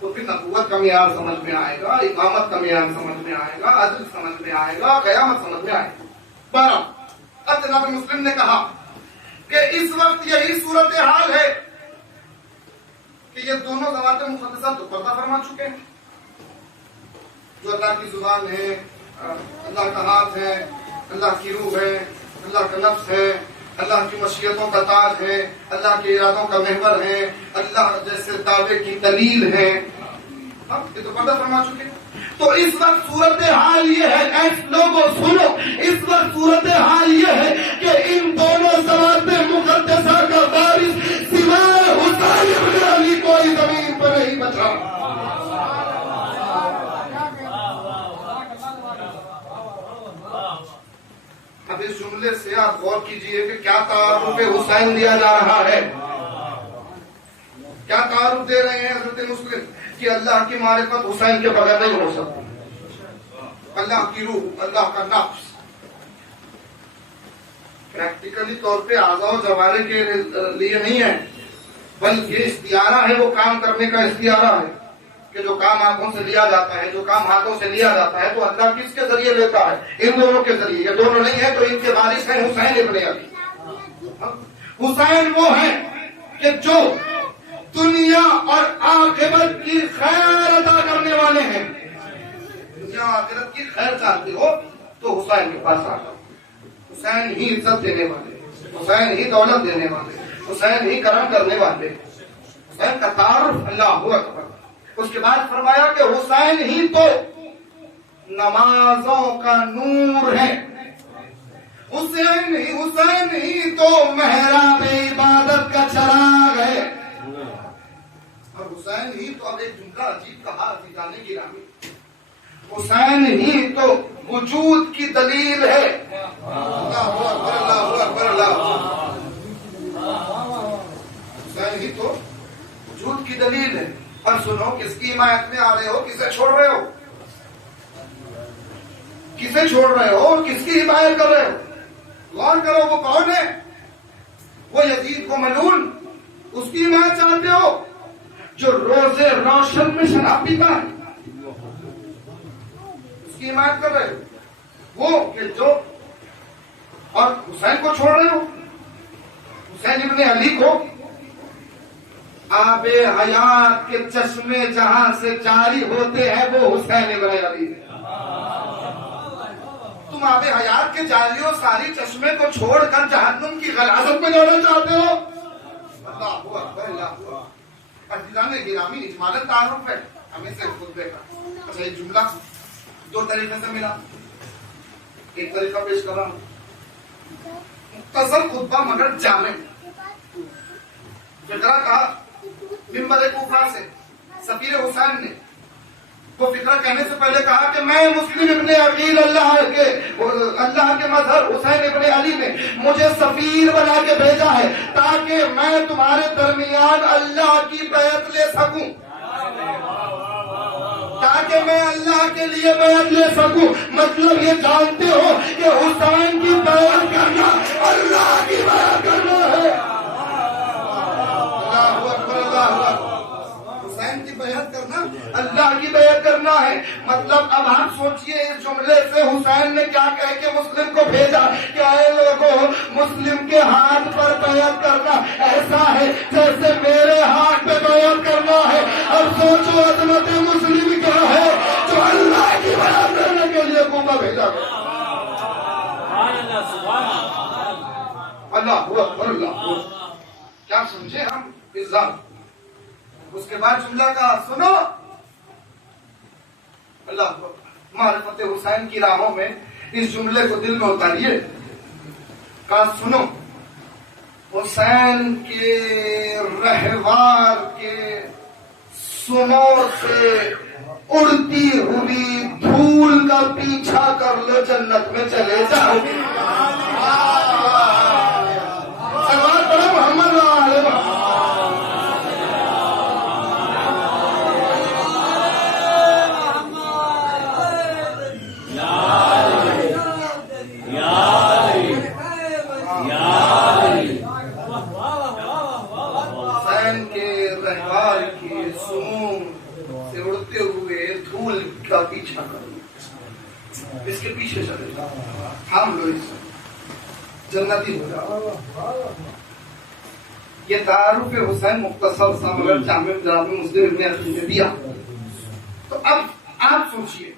تو پھر نبوت کا معیار سمجھ میں آئے گا، امامت کا معیار سمجھ میں آئے گا، عدل سمجھ میں آئے گا، قیامت سمجھ میں آئے گا۔ اب جناب مسلم نے کہا کہ اس وقت یہی صورتحال ہے کہ یہ دونوں ذوات مقدسہ تو پردہ فرما چکے ہیں، جو اللہ کی زبان ہے، اللہ کا ہاتھ ہے، اللہ کی روح ہے، اللہ کا نفس ہے، اللہ کی مشیتوں کا تاج ہے، اللہ کے ارادوں کا محور ہے، اللہ جیسے دعوے کی دلیل ہے، یہ تو پردہ فرما چکے ہیں۔ تو اس وقت صورتحال یہ ہے، ایسے لوگوں سنو، اس وقت صورتحال یہ ہے کہ ان دونوں ذوات مقدسہ کا وارث سوائے حسین ابن علی کوئی زمین پر نہیں بچا۔ اب اس جملے سے آپ غور کیجئے کہ کیا تعارف حسین دیا جا رہا ہے، کیا تعارف دے رہے ہیں حضرت مسلم کہ اللہ کی معرفت حسین کے بغیر نہیں ہو سکتی، اللہ کی روح، اللہ کا نفس۔ پریکٹیکلی طور پہ اعضاء و جوارح کے لیے نہیں ہے، بلکہ استعارہ ہے، وہ کام کرنے کا استعارہ ہے، کہ جو کام آنکھوں سے لیا جاتا ہے، جو کام ہاتھوں سے لیا جاتا ہے، تو اللہ کس کے ذریعے لیتا ہے؟ ان دونوں کے ذریعے۔ یہ دونوں نہیں ہے تو ان کے وارث ہیں حسین ابن علی۔ حسین وہ ہیں کہ جو دنیا اور آخرت کی خیر عطا کرنے والے ہیں۔ دنیا اور آخرت کی خیر چاہتے ہو تو حسین کے پاس آ جاؤ۔ حسین ہی عزت دینے والے، حسین ہی دولت دینے والے، حسین ہی کرم کرنے والے، حسین کا تعارف اللہ اکبر۔ اس کے بعد فرمایا کہ حسین ہی تو نمازوں کا نور ہے، حسین ہی تو محراب عبادت کا چراغ ہے، اور حسین ہی تو، اب ایک جملہ عجیب کہا جانے کی رامی، حسین ہی تو وجود کی دلیل ہے۔ اللہ اکبر، اللہ اکبر، اللہ اکبر۔ حسین ہی تو وجود کی دلیل ہے۔ اور سنو، کس کی حمایت میں آ رہے ہو، کسے چھوڑ رہے ہو، کسے چھوڑ رہے ہو اور کس کی حمایت کر رہے ہو؟ غور کرو، وہ کون ہے؟ وہ یزید کو ملعون، اس کی حمایت چاہتے ہو جو روزے روشن میں شراب پیتا ہے، اس کی حمایت کر رہے ہو؟ وہ کہ جو، اور حسین کو چھوڑ رہے ہو، حسین ابن علی کو، آب حیات کے چشمے جہاں سے جاری ہوتے ہیں وہ حسین ابن علی ہے۔ تم آب حیات کے جاری و ساری چشمے کو چھوڑ کر جہنم کی غلاظت میں جانا چاہتے ہو؟ اللہ اکبر، اللہ اکبر۔ عزیزان گرامی، اجمالاً تعارف ہے ہمیں سے خطبے کا۔ اچھا، ایک جملہ دو طریقے سے ملا، ایک طریقہ پیش کر رہا ہوں، مختصر خطبہ مگر جامع۔ فقرہ کہا منبر کوفہ سے سفیر حسین نے، وہ فقرہ کہنے سے پہلے کہا کہ میں مسلم ابن عقیل، اللہ کے مظہر حسین ابن علی نے مجھے سفیر بنا کے بھیجا ہے تاکہ میں تمہارے درمیان اللہ کی بیعت لے سکوں، تاکہ میں اللہ کے لیے بیعت لے سکوں۔ مطلب یہ جانتے ہو کہ حسین کی بیعت کرنا اللہ کی بیعت کرنا ہے۔ اللہ اکبر، اللہ اکبر۔ حسین کی بیعت کرنا اللہ کی بیعت کرنا ہے. مطلب اب آپ سوچئے اس جملے سے حسین نے کیا کہہ کے مسلم کو بھیجا کہ اے لوگوں مسلم کے ہاتھ پر بیعت کرنا ایسا ہے جیسے میرے ہاتھ پہ بیعت کرنا ہے. اب سوچو عظمت مسلم کیا ہے جو اللہ کی بیعت کرنے کے لیے کوفہ بھیجا گیا. اللہ اکبر اللہ اکبر. کیا سمجھے ہم الزام. اس کے بعد جملہ کا سنو اللہ اکبر. معرفت حسین کی راہوں میں اس جملے کو دل میں اتاریے. کہا سنو حسین کے رہوار کے سنو سے اڑتی ہوئی دھول کا پیچھا کر لو جنت میں چلے جاؤ. پیچھا کرو اس کے پیچھے چلے جاؤ. تھام لو اس جنتی ہو جاؤ. یہ تعارف حسین مختصر سا مگر جامع جناب مسلم ابن عقیل نے دیا. تو اب آپ سوچئے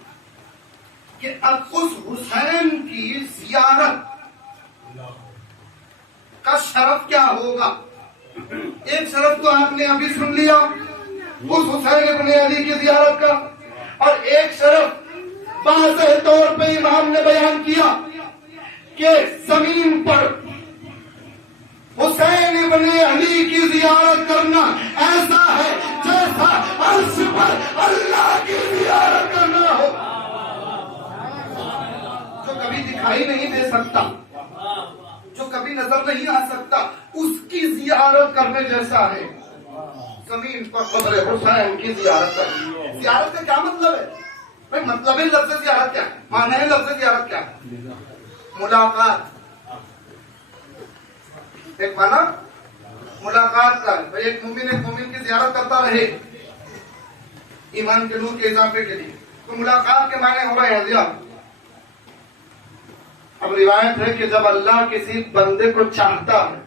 کہ اب اس حسین کی زیارت کا شرف کیا ہوگا. ایک شرف تو آپ نے ابھی سن لیا اس حسین ابن علی کی زیارت کا, اور ایک شرف واضح طور پہ امام نے بیان کیا کہ زمین پر حسین ابن علی کی زیارت کرنا ایسا ہے جیسا عرش پر اللہ کی زیارت کرنا ہو. جو کبھی دکھائی نہیں دے سکتا, جو کبھی نظر نہیں آ سکتا, اس کی زیارت کرنے جیسا ہے زمین پر قبر حسین کی زیارت کرنا. زیارت کا کیا مطلب ہے بھائی؟ مطلب ہے لفظ زیارت کیا ہے, معنی ہے لفظ زیارت کیا ہے؟ ملاقات. ایک معنی ملاقات کا ہے. ایک مومن کی زیارت کرتا رہے ایمان کے نور کے اضافے کے لیے, تو ملاقات کے معنی ہو رہے ہیں زیارت. اب روایت ہے کہ جب اللہ کسی بندے کو چاہتا ہے,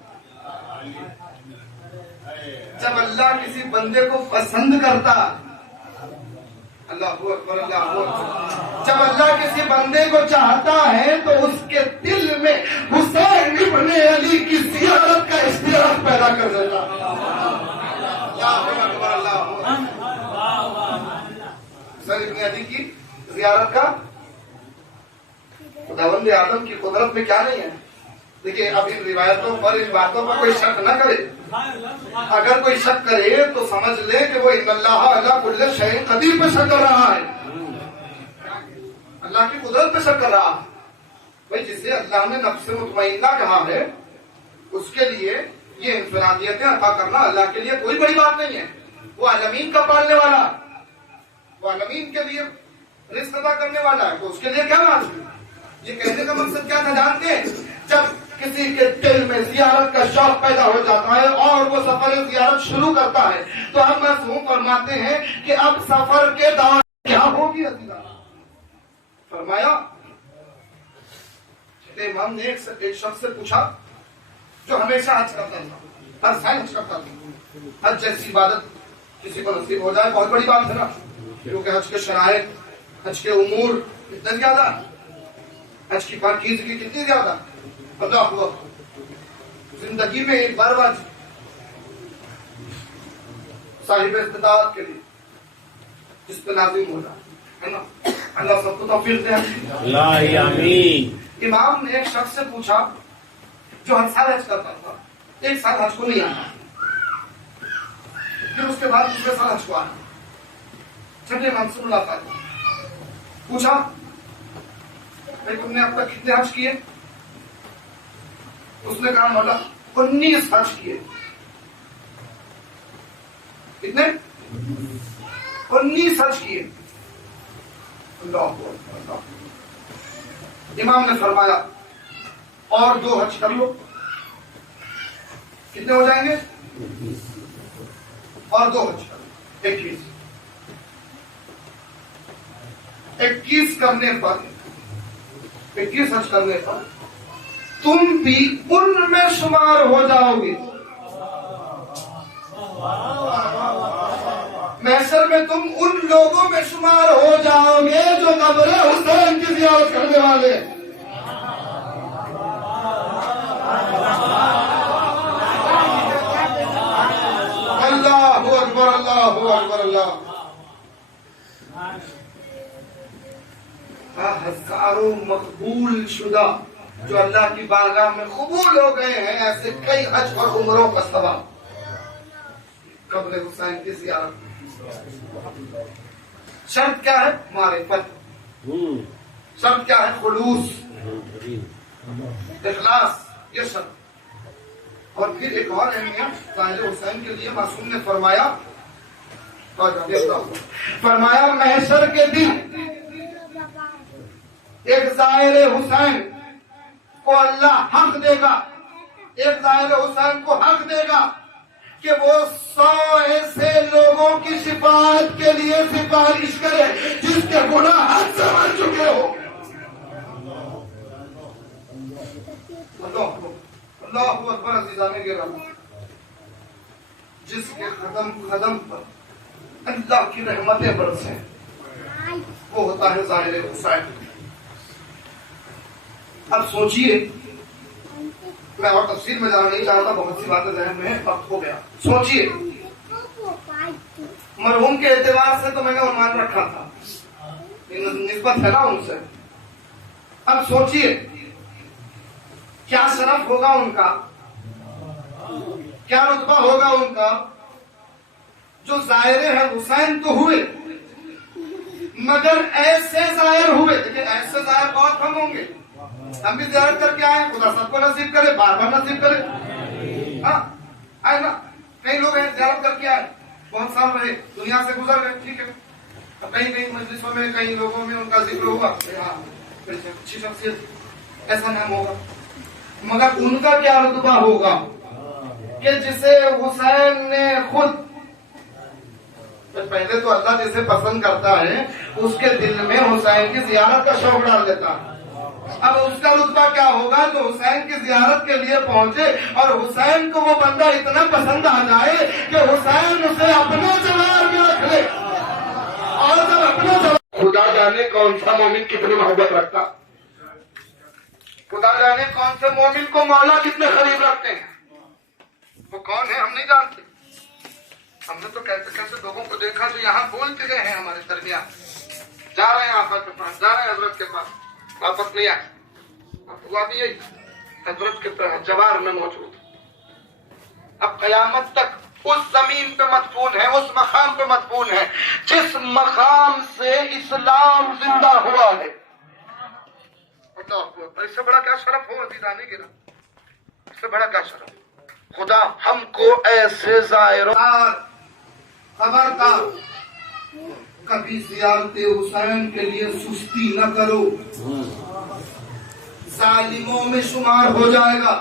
جب اللہ کسی بندے کو پسند کرتا ہے, اللہ اکبر اللہ اکبر, جب اللہ کسی بندے کو چاہتا ہے تو اس کے دل میں حسین ابن علی کی زیارت کا اشتیاق پیدا کر دیتا ہے. اللہ اکبر اللہ اکبر. حسین ابن علی کی زیارت کا خداوند عالم کی قدرت میں کیا نہیں ہے. دیکھیے اب ان روایتوں پر ان باتوں پر کوئی شک نہ کرے. اگر کوئی شک کرے تو سمجھ لے کہ وہ ان اللہ علی کل شیء قدیر پہ شک کر رہا ہے, اللہ کی قدرت پہ شک کر رہا ہے. بھائی جسے اللہ نے نفس مطمئنہ کہا ہے اس کے لیے یہ انفرادیتیں عطا کرنا اللہ کے لیے کوئی بڑی بات نہیں ہے. وہ عالمین کا پالنے والا, وہ عالمین کے لیے رزق عطا کرنے والا ہے, تو اس کے لیے کیا بات ہے. یہ کہنے کا مقصد کیا تھا جانتے ہیں؟ جب کسی کے دل میں زیارت کا شوق پیدا ہو جاتا ہے اور وہ سفر زیارت شروع کرتا ہے تو ہم محسوس فرماتے ہیں کہ اب سفر کے دوران کیا ہوگی. فرمایا امام نے ایک شخص سے پوچھا جو ہمیشہ حج کرتا تھا, ہر سال حج کرتا تھا. حج جیسی عبادت کسی کو نصیب ہو جائے بہت بڑی بات ہے نا, کیونکہ حج کے شرائط, حج کے امور اتنے زیادہ, حج کی پاکیزگی کتنی زیادہ. اللہ ہوا زندگی میں ایک بار بار صاحب استطاعت کے لیے جس پہ لازم ہونا ہے نا, اللہ سب کو توفیق دے. اللہ آمین. امام نے ایک شخص سے پوچھا جو ہر سال حج کرتا تھا, ایک سال حج کو نہیں آنا, پھر اس کے بعد دوسرے سال حج کو آنا. چھٹے امام سے ملاقات پوچھا بھائی تم نے اب تک کتنے حج کیے؟ اس نے کہا مولا 19 حج کیے. کتنے؟ 19 حج کیے. اللہ اللہ. امام نے فرمایا اور 2 حج کر لو, کتنے ہو جائیں گے؟ اور 2 حج کر لو 21. 21 کرنے پر 21 حج کرنے پر تم بھی ان میں شمار ہو جاؤ گے. محشر میں تم ان لوگوں میں شمار ہو جاؤ گے جو قبر حسین کی زیارت کرنے والے. اللہ اکبر اللہ اکبر اللہ. ہزاروں مقبول شدہ جو اللہ کی بارگاہ میں قبول ہو گئے ہیں، ایسے کئی حج اور عمروں کا ثواب قبر حسین کی زیارت. شرط کیا ہے؟ معرفت. شرط کیا ہے؟ خلوص، اخلاص، یہ شرط. اور پھر ایک اور اہمیت ظاہر حسین کے لیے معصوم نے فرمایا محشر کے دن ایک ظاہر حسین کو اللہ حق دے گا، ایک ظاہر حسین کو حق دے گا کہ وہ 100 ایسے لوگوں کی شفاعت کے لیے سفارش کرے جس کے گناہ حد سے بڑھ چکے ہو. اللہ اکبر عزیزان گرامی. جس کے قدم قدم پر اللہ کی رحمتیں برسیں وہ ہوتا ہے ظاہر حسین. اب سوچئے، میں اور تفصیل میں جانا نہیں چاہتا، بہت سی باتیں ذہن میں وقت ہو گیا. سوچئے، مرحوم کے اعتبار سے تو میں نے عنوان رکھا تھا، نسبت ہے نا ان سے. اب سوچئے کیا شرف ہوگا ان کا، کیا رتبہ ہوگا ان کا، جو ظاہر ہے حسین تو ہوئے مگر ایسے ظاہر ہوئے. دیکھیں ایسے ظاہر بہت کم ہوں گے. ہم بھی زیارت کر کے آئے، خدا سب کو نصیب کرے، بار بار نصیب کرے. ہاں آئے نا. کئی لوگ ہیں زیارت کر کے آئے، بہت سال رہے، دنیا سے گزر گئے، ٹھیک ہے. کئی کئی مجلسوں میں کئی لوگوں میں ان کا ذکر ہوا، اچھی شخصیت، ایسا نام ہوگا. مگر ان کا کیا رتبہ ہوگا کہ جسے حسین نے خود، پہلے تو اللہ جسے پسند کرتا ہے اس کے دل میں حسین کی زیارت کا شوق ڈال دیتا ہے. اب اس کا رتبہ کیا ہوگا جو حسین کی زیارت کے لیے پہنچے اور حسین کو وہ بندہ اتنا پسند آ جائے کہ حسین اسے اپنے جوار میں رکھ لے. اور جب اپنے خدا جانے کون سا مومن کتنی محبت رکھتا، خدا جانے کون سے مومن کو مولا کتنے قریب رکھتے ہیں. وہ کون ہے ہم نہیں جانتے. ہم نے تو کیسے لوگوں کو دیکھا جو یہاں بولتے گئے ہیں ہمارے درمیان، جا رہے ہیں آقا کے پاس، جا رہے ہیں حضرت کے پاس، واپس نہیں آئے. ہوا بھی یہی حضرت کے جوار میں موجود. اب قیامت تک اس زمین پہ مدفون ہے، اس مقام پہ مدفون ہے جس مقام سے اسلام زندہ ہوا ہے. اس سے بڑا کیا شرف ہو عزیزان گرامی، اس سے بڑا کیا شرف. خدا ہم کو ایسے ظاہرات. خبردار کبھی زیارت حسین کے لیے سستی نہ کرو، ظالموں میں شمار ہو جائے گا.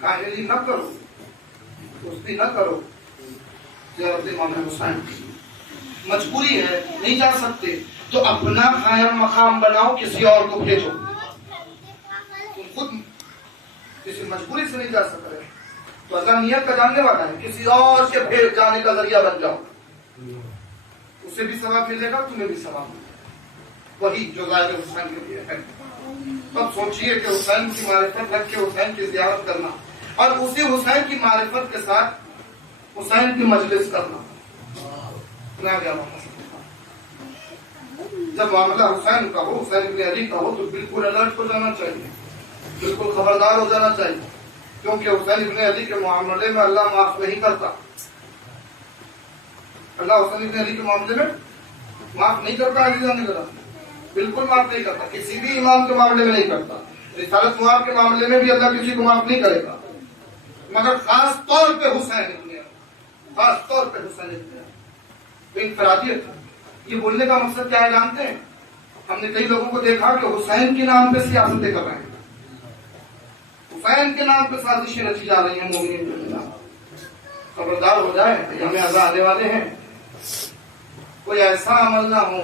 کاہلی نہ کرو، سستی نہ کرو. زیارت امام حسین مجبوری ہے، نہیں جا سکتے تو اپنا قائم مقام بناؤ، کسی اور کو بھیجو. تم خود کسی مجبوری سے نہیں جا سک رہے تو اللہ نیت کا جاننے والا ہے، کسی اور کے بھیج جانے کا ذریعہ بن جاؤ. اسے بھی ثواب ملے گا، تمہیں بھی ثواب ملے گا، وہی جو ظاہر حسین کے لیے ہے. تب سوچئے کہ حسین کی معرفت رکھ کے حسین کی زیارت کرنا اور اسی حسین کی معرفت کے ساتھ حسین کی مجلس کرنا. جب معاملہ حسین کا ہو، حسین ابن علی کا ہو، تو بالکل الرٹ ہو جانا چاہیے، بالکل خبردار ہو جانا چاہیے، کیونکہ حسین ابن علی کے معاملے میں اللہ معاف نہیں کرتا. اللہ حسین ابن علی کے معاملے میں معاف نہیں کرتا. عزیزان گرامی بالکل معاف نہیں کرتا، کسی بھی امام کے معاملے میں نہیں کرتا. رسالت معاف کے معاملے میں بھی اللہ کسی کو معاف نہیں کرے گا، مگر خاص طور پہ حسین ابن علی، خاص طور پہ حسین ابن علی. انفرادیت. یہ بولنے کا مقصد کیا ہے جانتے ہیں؟ ہم نے کئی لوگوں کو دیکھا کہ حسین کے نام پہ سیاستیں کر رہے ہیں، حسین کے نام پہ سازشیں رچی جا رہی ہیں مومنین کے خلاف. خبردار ہو جائے، ایام عزا آنے والے ہیں. کوئی ایسا عمل نہ ہو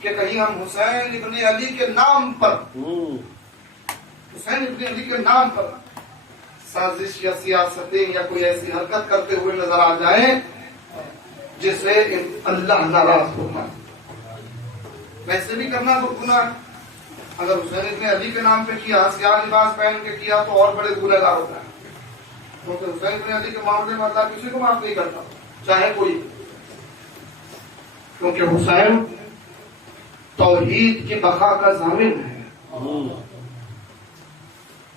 کہ کہیں ہم حسین ابن علی کے نام پر سازش یا سیاستیں یا کوئی ایسی حرکت کرتے ہوئے نظر آ جائیں جس سے اللہ ناراض ہونا. ویسے بھی کرنا تو گناہ ہے. اگر حسین ابن علی کے نام پہ کیا، سیاہ لباس پہن کے کیا تو اور بڑے گنہگار ہوتا ہے. کیونکہ حسین ابن علی کے معاملے میں اللہ کسی کو معاف نہیں کرتا، چاہے کوئی. کیونکہ حسین توحید کی بقا کا ضامن ہے.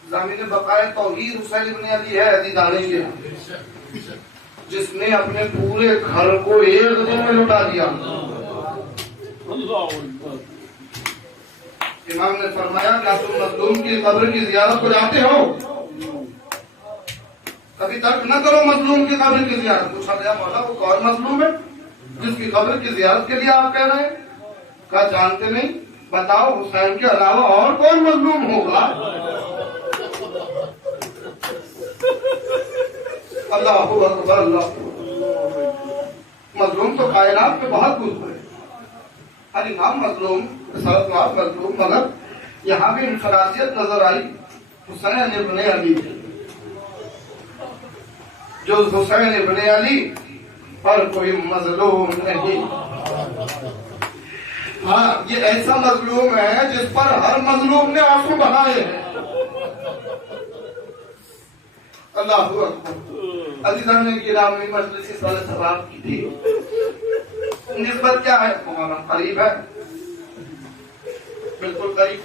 ضامن بقائے توحید حسین ابن علی ہے علی دانے کے، جس نے اپنے پورے گھر کو ایک دن میں لٹا دیا. امام نے فرمایا کیا تم مظلوم کی قبر کی زیارت کو جاتے ہو؟ کبھی ترک نہ کرو مظلوم کی قبر کی زیارت. پوچھا گیا مولا وہ کون مظلوم ہے جس کی قبر کی زیارت کے لیے آپ کہہ رہے ہیں؟ کہا جانتے نہیں؟ بتاؤ حسین کے علاوہ اور کون مظلوم ہوگا؟ اللہ اکبر اللہ. مظلوم تو کائنات میں بہت کچھ ہے. ہر امام مظلوم، رسالت مظلوم، مگر یہاں بھی انفرادیت نظر آئی حسین ابن علی. جو حسین ابن علی اور کوئی مظلوم نہیں. ہاں یہ ایسا مظلوم ہے جس پر ہر مظلوم نے آنسو بہائے ہیں. اللہ اکبر. عزیزان نے گرامی مجلس اس والے سوال کی تھی. نسبت کیا ہے؟ محرم قریب ہے، بالکل قریب.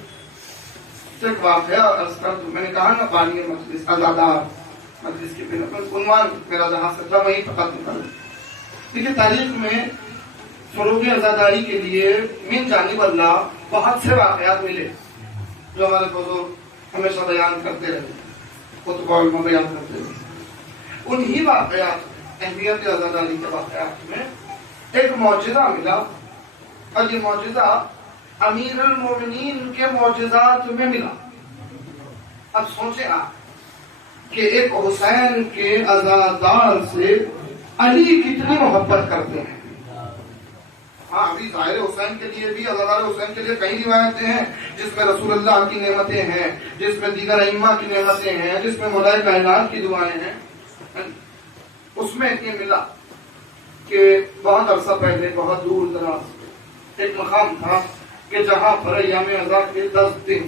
ایک واقعہ عرض کر دوں. میں نے کہا نا بانی مجلس ازادار مجلس کی عنوان میرا جہاں سے تھا وہیں ختم کروں. دیکھیے تاریخ میں فروغ ازاداری کے لیے من جانب اللہ بہت سے واقعات ملے جو ہمارے بزرگ ہمیشہ بیان کرتے رہے، خطبہ میں بیان کرتے رہے. انہی واقعات، اہمیت ازاداری کے واقعات میں ایک معجزہ ملا، اور یہ معجزہ امیر المومنین کے معجزات میں ملا. اب سوچیں آپ کہ ایک حسین کے عزادار سے علی کتنی محبت کرتے ہیں. ہاں ابھی ظاہر حسین کے لیے بھی، عزادار حسین کے لیے کئی روایتیں ہیں جس میں رسول اللہ کی نعمتیں ہیں، جس میں دیگر ائمہ کی نعمتیں ہیں، جس میں مولا کائنات کی دعائیں ہیں. اس میں یہ ملا کہ بہت عرصہ پہلے بہت دور دراز ایک مقام تھا کہ جہاں پر ایام عزا کے 10 دن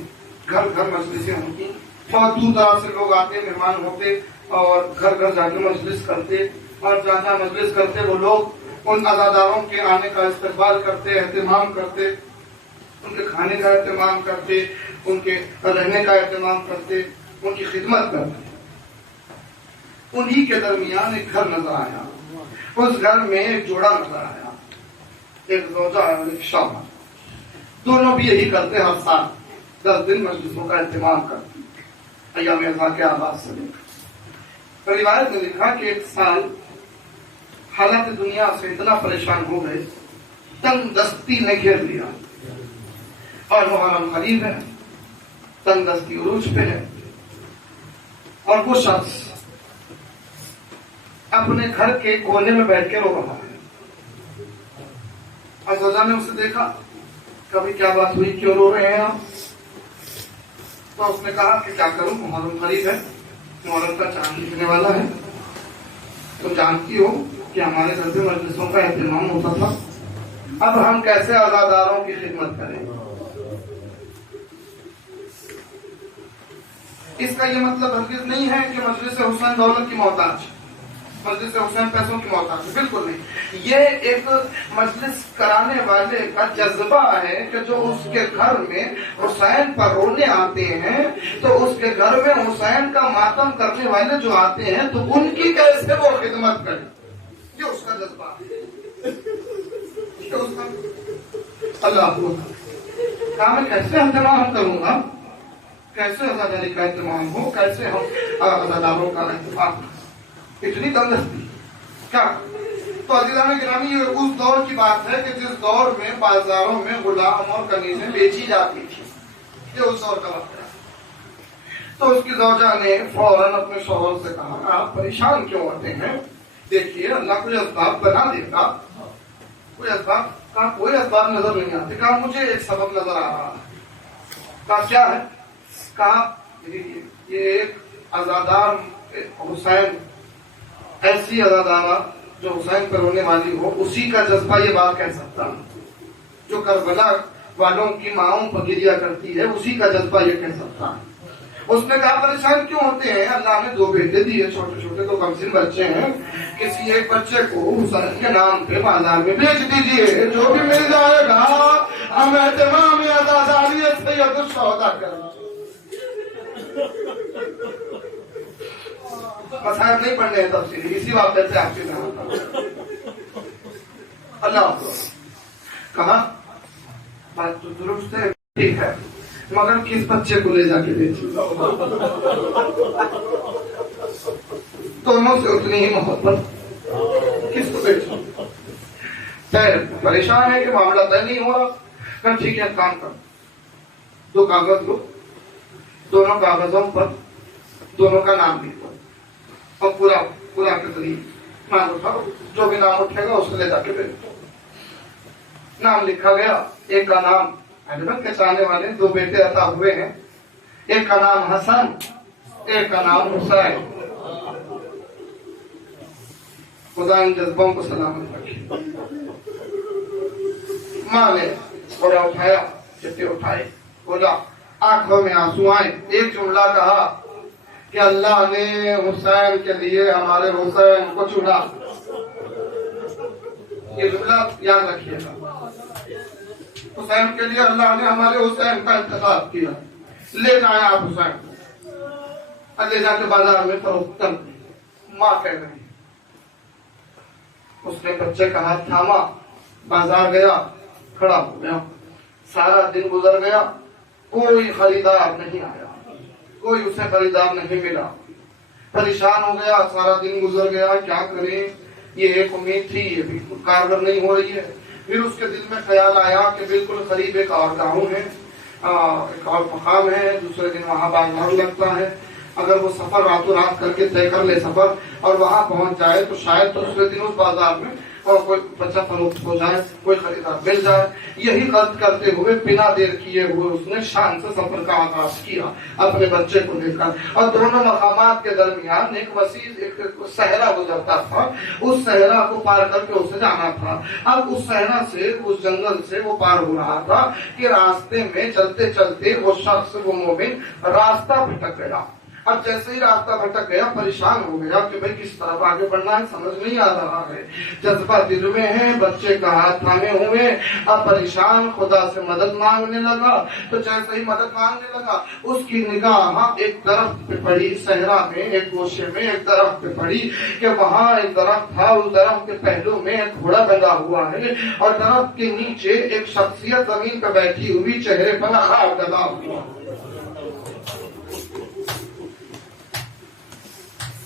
گھر گھر مجلسیں ہوتی. بہت دور دراز سے لوگ آتے، مہمان ہوتے اور گھر گھر جا کے مجلس کرتے. اور جہاں مجلس کرتے وہ لوگ ان عزاداروں کے آنے کا استقبال کرتے، اہتمام کرتے، ان کے کھانے کا اہتمام کرتے، ان کے رہنے کا اہتمام کرتے، ان کی خدمت کرتے. انہی کے درمیان ایک گھر نظر آیا. اس گھر میں ایک جوڑا نظر آیا، ایک زوجہ اور ایک شوہر. دونوں بھی یہی کرتے، ہر سال 10 دن مجلسوں کا اہتمام کرتے ایام عزا کے آغاز سے لے کر. روایت میں لکھا کہ ایک سال حالات دنیا سے اتنا پریشان ہو گئے، تنگ دستی نے گھیر لیا. اور محرم قریب ہے، تنگ دستی عروج پہ ہے، اور وہ شخص اپنے گھر کے کونے میں بیٹھ کے رو رہا ہے. ازوجہ نے اسے دیکھا، کبھی کیا بات ہوئی، کیوں رو رہے ہیں آپ؟ تو اس نے کہا کہ کیا کروں، محرم قریب ہے، محرم کا چاند دکھنے والا ہے. تو جانتی ہو کہ ہمارے گھر سے مجلسوں کا اہتمام ہوتا تھا، اب ہم کیسے عزاداروں کی خدمت کریں؟ اس کا یہ مطلب ہرگز نہیں ہے کہ مجلس حسین دولت کی محتاج، مجلس حسین پیسوں کی محتاج، بالکل نہیں. یہ ایک مجلس کرانے والے کا جذبہ ہے کہ جو اس کے گھر میں حسین پر رونے آتے ہیں تو اس کے گھر میں حسین کا ماتم کرنے والے جو آتے ہیں تو ان کی کیسے وہ خدمت کرے. یہ اس کا جذبہ ہے. اللہ کہا میں کیسے اہتمام کروں گا، کیسے عزاداری کا اہتمام ہو، کیسے ہم عزاداروں کا اہتمام. اتنی تندرستی کیا. تو عزیزان گرامی یہ اس دور کی بات ہے کہ جس دور میں بازاروں میں غلام اور قمیضیں بیچی جاتی تھی. یہ اس دور کا وقت ہے. تو اس کی زوجہ نے فوراً اپنے شوہر سے کہا آپ پریشان کیوں ہوتے ہیں، دیکھیے اللہ کوئی اسباب بنا دے گا. کوئی اسباب نظر نہیں آتے. کہا مجھے ایک سبب نظر آ رہا ہے. کہا کیا ہے؟ کہا یہ ایک عزادار حسین، ایسی عزادارہ جو حسین پر رونے والی ہو، اسی کا جذبہ یہ بات کہہ سکتا ہے. جو کربلا والوں کی ماؤں پر گریا کرتی ہے، اسی کا جذبہ یہ کہہ سکتا ہے. اس نے کہا پریشان کیوں ہوتے ہیں؟ اللہ نے 2 بیٹے دیے، چھوٹے چھوٹے 2 کمسن بچے ہیں. کسی ایک بچے کو حسین کے نام پہ بازار میں بیچ دیجیے، جو بھی مل جائے گا ہم اہتمام عزاداریت سے یہ کچھ سودا کریں. مسائل نہیں پڑھنے ہیں تفصیلی، اسی واقعے سے آپ کی طرح اللہ کہا بات تو درست ہے، ٹھیک ہے، مگر کس بچے کو لے جا کے بیچی؟ دونوں سے اتنی ہی محبت، کس کو بیچو؟ پریشان ہے کہ معاملہ طے نہیں ہو رہا. کہ ٹھیک ہے، کام کر، 2 کاغذ لو، دونوں کاغذوں پر دونوں کا نام لکھو اور پورا کے قریب نام اٹھاؤ، جو بھی نام اٹھے گا اس کو لے جا کے بیچو. نام لکھا گیا. ایک کا نام حضرت کے چاہنے والے 2 بیٹے عطا ہوئے ہیں، ایک کا نام حسن، ایک کا نام حسین. خدا ان جذبوں کو سلامت رکھے. ماں نے بڑا اٹھایا، چٹے اٹھائے، بولا آنکھوں میں آنسو آئے. ایک جملہ کہا کہ اللہ نے حسین کے لیے ہمارے حسین کو چنا. یہ جملہ یاد رکھیے گا. حسین کے لیے اللہ نے ہمارے حسین کا انتخاب کیا. لے جائیں آپ حسین کو، لے جا کے بازار میں فروخت کر دیں. ماں کہہ رہی، اس نے بچے کا ہاتھ تھاما، بازار گیا، کھڑا ہو گیا. سارا دن گزر گیا، کوئی خریدار نہیں آیا، کوئی اسے خریدار نہیں ملا. پریشان ہو گیا. سارا دن گزر گیا، کیا کریں؟ یہ ایک امید تھی، یہ بھی کارگر نہیں ہو رہی ہے. پھر اس کے دل میں خیال آیا کہ بالکل قریب ایک اور گاؤں ہے، ایک اور مقام ہے، دوسرے دن وہاں بازار لگتا ہے. اگر وہ سفر راتوں رات کر کے طے کر لے سفر اور وہاں پہنچ جائے تو شاید دوسرے دن اس بازار میں اور کوئی بچہ فروخت ہو جائے، کوئی خریدار مل جائے. یہی قصد کرتے ہوئے بنا دیر کیے ہوئے اس نے شان سے سفر کا آغاز کیا اپنے بچے کو لے کر. اور دونوں مقامات کے درمیان ایک وسیع ایک صحرا گزرتا تھا. اس صحرا کو پار کر کے اسے جانا تھا. اب اس صحرا سے، اس جنگل سے وہ پار ہو رہا تھا کہ راستے میں چلتے چلتے وہ شخص، وہ مومن راستہ بھٹک گیا. اب جیسے ہی راستہ بھٹک گیا، پریشان ہو گیا کہ بھئی کس طرف آگے بڑھنا ہے، سمجھ نہیں آ رہا ہے. جذبہ دل میں ہے، بچے کا ہاتھ تھامے ہوئے. اب پریشان خدا سے مدد مانگنے لگا. تو جیسے ہی مدد مانگنے لگا، اس کی نگاہ ایک درخت پہ پڑی. صحرا میں ایک گوشے میں ایک درخت پہ پڑی کہ وہاں ایک درخت تھا. اس درخت کے پہلو میں ایک گھوڑا بندھا ہوا ہے اور درخت کے نیچے ایک شخصیت زمین پہ بیٹھی ہوئی، چہرے پر خاک لگا ہوا.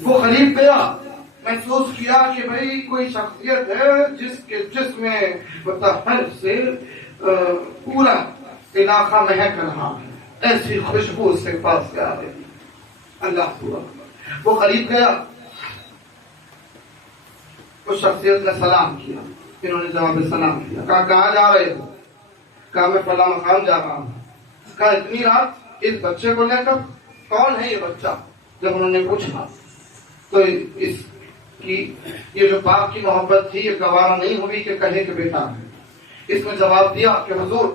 وہ قریب گیا، محسوس کیا کہ بھئی کوئی شخصیت ہے جس کے جسم میں متحر سے پورا علاقہ مہک رہا ہے، ایسی خوشبو اس کے پاس سے آ رہی. اللہ پورا. وہ قریب گیا، اس شخصیت نے سلام کیا. انہوں نے جواب سلام کیا. کہا کہاں جا رہے ہو؟ کہا میں فلاں مقام جا رہا ہوں. کہا اتنی رات اس بچے کو لے کر؟ کون ہے یہ بچہ؟ جب انہوں نے پوچھا تو اس کی یہ جو باپ کی محبت تھی یہ گوارا نہیں ہوئی کہ کہے کہ بیٹا ہے. اس نے جواب دیا کہ حضور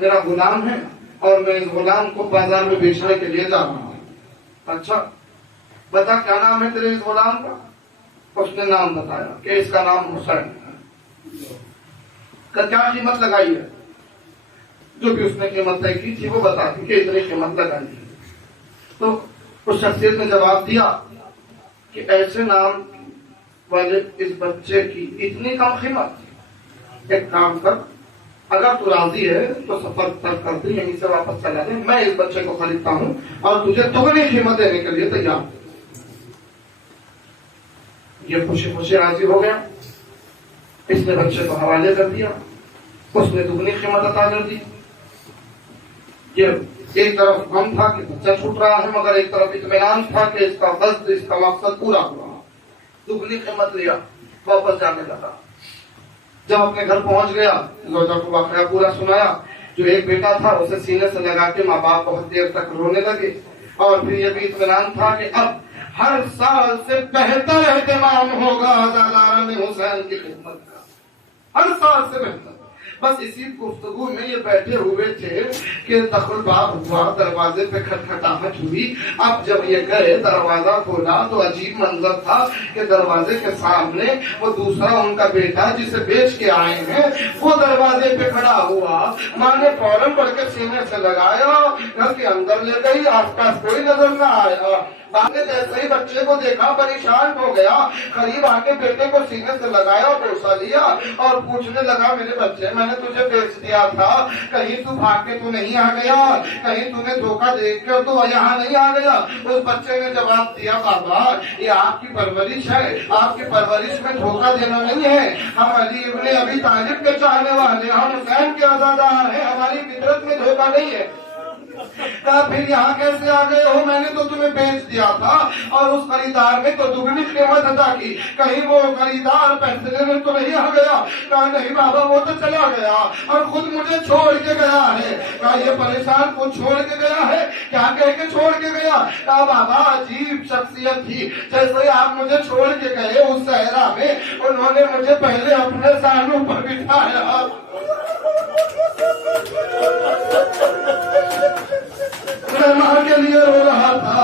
میرا غلام ہے اور میں اس غلام کو بازار میں بیچنے کے لیے جا رہا ہوں. اچھا بتا کیا نام ہے تیرے اس غلام کا؟ اس نے نام بتایا کہ اس کا نام حسین ہے. کیا قیمت لگائی ہے؟ جو بھی اس نے قیمت طے کی تھی وہ بتا دی کہ اتنی قیمت لگائی ہے. تو اس شخصیت نے جواب دیا کہ ایسے نام والے اس بچے کی اتنی کم قیمت؟ ایک کام کر، اگر تو راضی ہے تو سفر ترک کر دے، یہیں سے واپس چلا جائے. میں اس بچے کو خریدتا ہوں اور تجھے دگنی قیمت دینے کے لیے تیار. یہ خوشی خوشی راضی ہو گیا. اس نے بچے کو حوالے کر دیا. اس نے دگنی قیمت عطا کر دی. یہ ایک طرف غم تھا کہ بچہ چھوٹ رہا ہے، مگر ایک طرف اطمینان تھا کہ اس کا قصد، اس کا مقصد پورا ہوا. دگنی قیمت لیا، واپس جانے لگا. جب اپنے گھر پہنچ گیا زوجہ کو واقعہ پورا سنایا. جو ایک بیٹا تھا اسے سینے سے لگا کے ماں باپ بہت دیر تک رونے لگے اور پھر یہ بھی اطمینان تھا کہ اب ہر سال سے بہتر اہتمام ہوگا زالارا حسین کی خدمت کا, ہر سال سے بہتر. بس اسی گفتگو میں یہ بیٹھے ہوئے تھے کہ دخل باب ہوا, دروازے پہ کھٹکھٹاہٹ ہوئی. اب جب یہ گئے دروازہ کھولا تو عجیب منظر تھا کہ دروازے کے سامنے وہ دوسرا ان کا بیٹا جسے بیچ کے آئے ہیں وہ دروازے پہ کھڑا ہوا. ماں نے فوراً پڑھ کے سینے سے لگایا, گھر کے اندر لے گئی, آس پاس کوئی نظر نہ آیا. باپ نے جیسے ہی بچے کو دیکھا پریشان ہو گیا, قریب آ کے بیٹے کو سینے سے لگایا, بوسا لیا اور پوچھنے لگا میرے بچے میں نے تجھے بیچ دیا تھا, کہیں تو بھاگ کے تو نہیں آ گیا, کہیں تو نے دھوکہ دیکھ کر تو یہاں نہیں آ گیا. اس بچے نے جواب دیا بابا یہ آپ کی پرورش ہے, آپ کی پرورش میں دھوکہ دینا نہیں ہے. ہم علی ابن ابی طالب کے چاہنے والے, ہم حسین کے عزادار ہیں, ہماری فطرت میں دھوکہ نہیں ہے. کہا پھر یہاں کیسے آ گئے ہو, میں نے تو تمہیں بیچ دیا تھا اور اس خریدار نے تو دگنی قیمت ادا کی, کہیں وہ خریدار پیسے میں تو نہیں آ گیا. کہا نہیں بابا وہ تو چلا گیا اور خود مجھے چھوڑ کے گیا ہے. کہا یہ پریشان خود چھوڑ کے گیا ہے, کیا کہہ کے چھوڑ کے گیا؟ کہا بابا عجیب شخصیت تھی, جیسے آپ مجھے چھوڑ کے گئے اس صحرا میں انہوں نے مجھے پہلے اپنے سانوں پر بٹھایا. میں ماں کے لیے رو رہا تھا,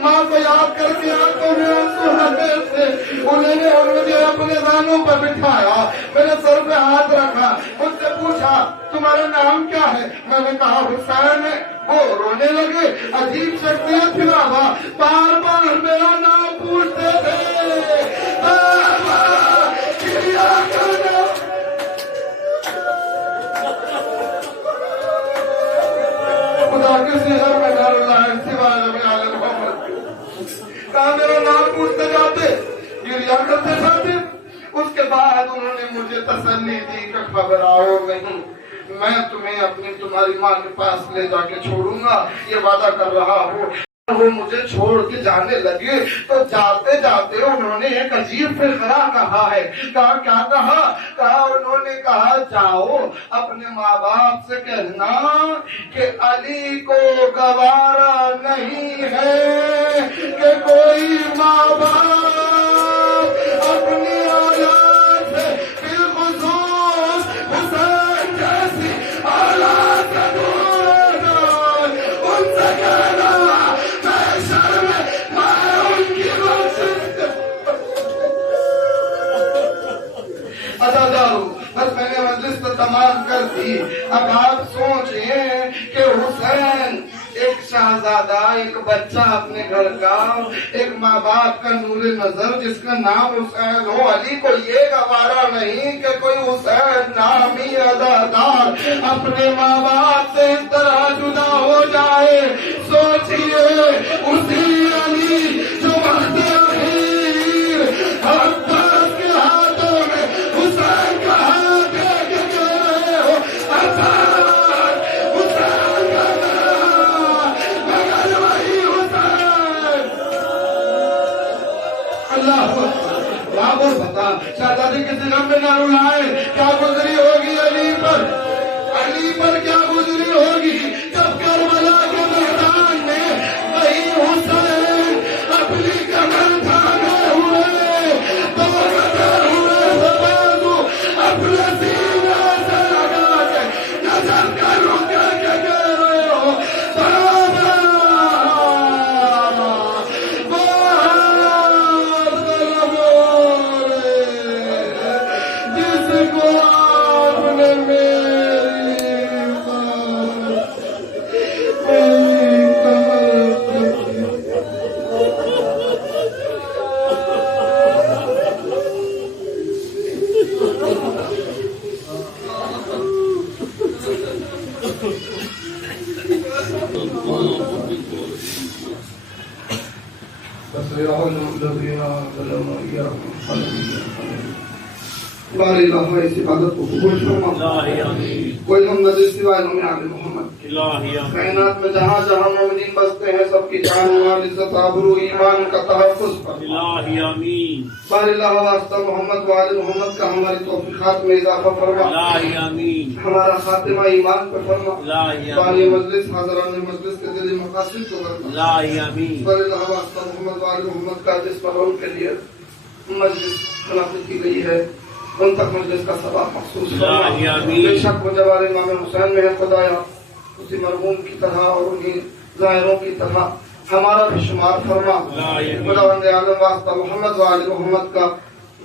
ماں کو یاد کر کے آنکھوں میں آنسو آ گئے تھے. انہوں نے مجھے اپنے دانوں پر بٹھایا, میرے سر پہ ہاتھ رکھا, مجھ سے پوچھا تمہارا نام کیا ہے؟ میں نے کہا حسین ہے. وہ رونے لگے. عجیب شخصیت تھی بابا, بار بار میرا نام پوچھتے تھے, بابا کیا کرنا. خدا کسی گھر میں ڈر اللہ سوائے نبی عالم محمد. کہا میرا نام پوچھتے جاتے, گریا کرتے جاتے. اس کے بعد انہوں نے مجھے تسلی دی کہ گھبراؤ نہیں, میں تمہیں تمہاری ماں کے پاس لے جا کے چھوڑوں گا, یہ وعدہ کر رہا ہوں. وہ مجھے چھوڑ کے جانے لگے تو جاتے جاتے انہوں نے ایک عجیب فقرہ کہا ہے. کہا کیا کہا؟ کہا انہوں نے کہا جاؤ اپنے ماں باپ سے کہنا کہ علی کو گوارا نہیں ہے کہ کوئی ماں باپ اپنی اولاد سے بالخصوص حسین جیسی اولاد سے دور ہے. ان سے کہنا بس میں نے مجلس تو تمام کر دی. اب آپ سوچیں کہ حسین ایک شہزادہ, ایک بچہ اپنے گھر کا, ایک ماں باپ کا نور نظر جس کا نام حسین ہو, علی کو یہ گوارا نہیں کہ کوئی حسین نامی عزادار اپنے ماں باپ سے اس طرح جدا ہو جائے. سوچئے اسی علی جو وقت اخیر عباس کے ہاتھوں میں حسین کا ہاتھ دے کے گئے ہو, عباس حسین کا نام مگر وہی حسین. اللہ بابو بتا شہزادی کسی غم میں نہ رلائے, کیا گزری ہوگی علی پر, علی پر کیا گزری ہوگی جب کربلا کے میدان میں وہی حسین اپنی کمر تھامے ہوئے تو ہوئے بازو اپنے سینے سے لگا کے نظر کرو کر کے کہہ رہے ہو بابا جس کو آپ نے باری اللہ اس عبادت کو قبول فرما. الہی آمین کوئی ہم نہ جس سوائے نام آل محمد. الہی آمین کائنات میں جہاں جہاں مومنین بستے ہیں سب کی جان و مال عزت آبرو ایمان کا تحفظ فرما. الہی آمین باری اللہ واسطہ محمد و آل محمد کا ہماری توفیقات میں اضافہ فرما. الہی آمین ہمارا خاتمہ ایمان پر فرما. الہی باری آمین مجلس حاضران مجلس کے دلی مقاصد کو کرنا. الہی آمین باری اللہ واسطہ محمد و آل محمد کا جس مرحوم کے لیے مجلس منعقد کی گئی ہے ان تک مجلس کا ثواب مخصوص الہی آمین. بے شک وہ جوار امام حسین میں ہے خدایا اسی مرحوم کی طرح اور انہیں ظاہروں کی طرح ہمارا بھی شمار فرما. الہی آمین. خداوند عالم واسطہ محمد و آل محمد کا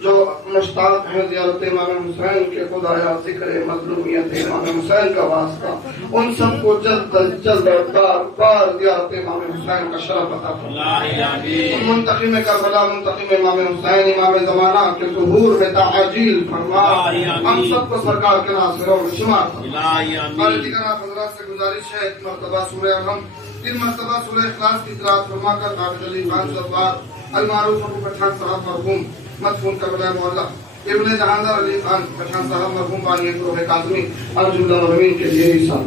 جو مشتاق ہیں زیارت امام حسین کے خدایا ذکر مظلومیت امام حسین کا واسطہ ان سب کو جلد از جلد بار بار زیارت امام حسین کا شرف عطا فرما. الہی آمین منتقم کربلا منتقم امام حسین امام زمانہ کے ظہور میں تعجیل فرما. ہم سب کو سرکار کے ناصروں میں شمار فرما. الہی ہمارے آمین دیگر آپ حضرات سے گزارش ہے ایک مرتبہ سورہ الحم 3 مرتبہ سورہ اخلاص کی قرأت فرما کر عابد علی خان زبار المعروف ابو پٹھان صاحب مرحوم مدفون کربلا مولا ابن جہاندار علی خان پٹھان صاحب مرحوم بانی گروہ کاظمی اور جملہ مرحومین کے لیے حصہ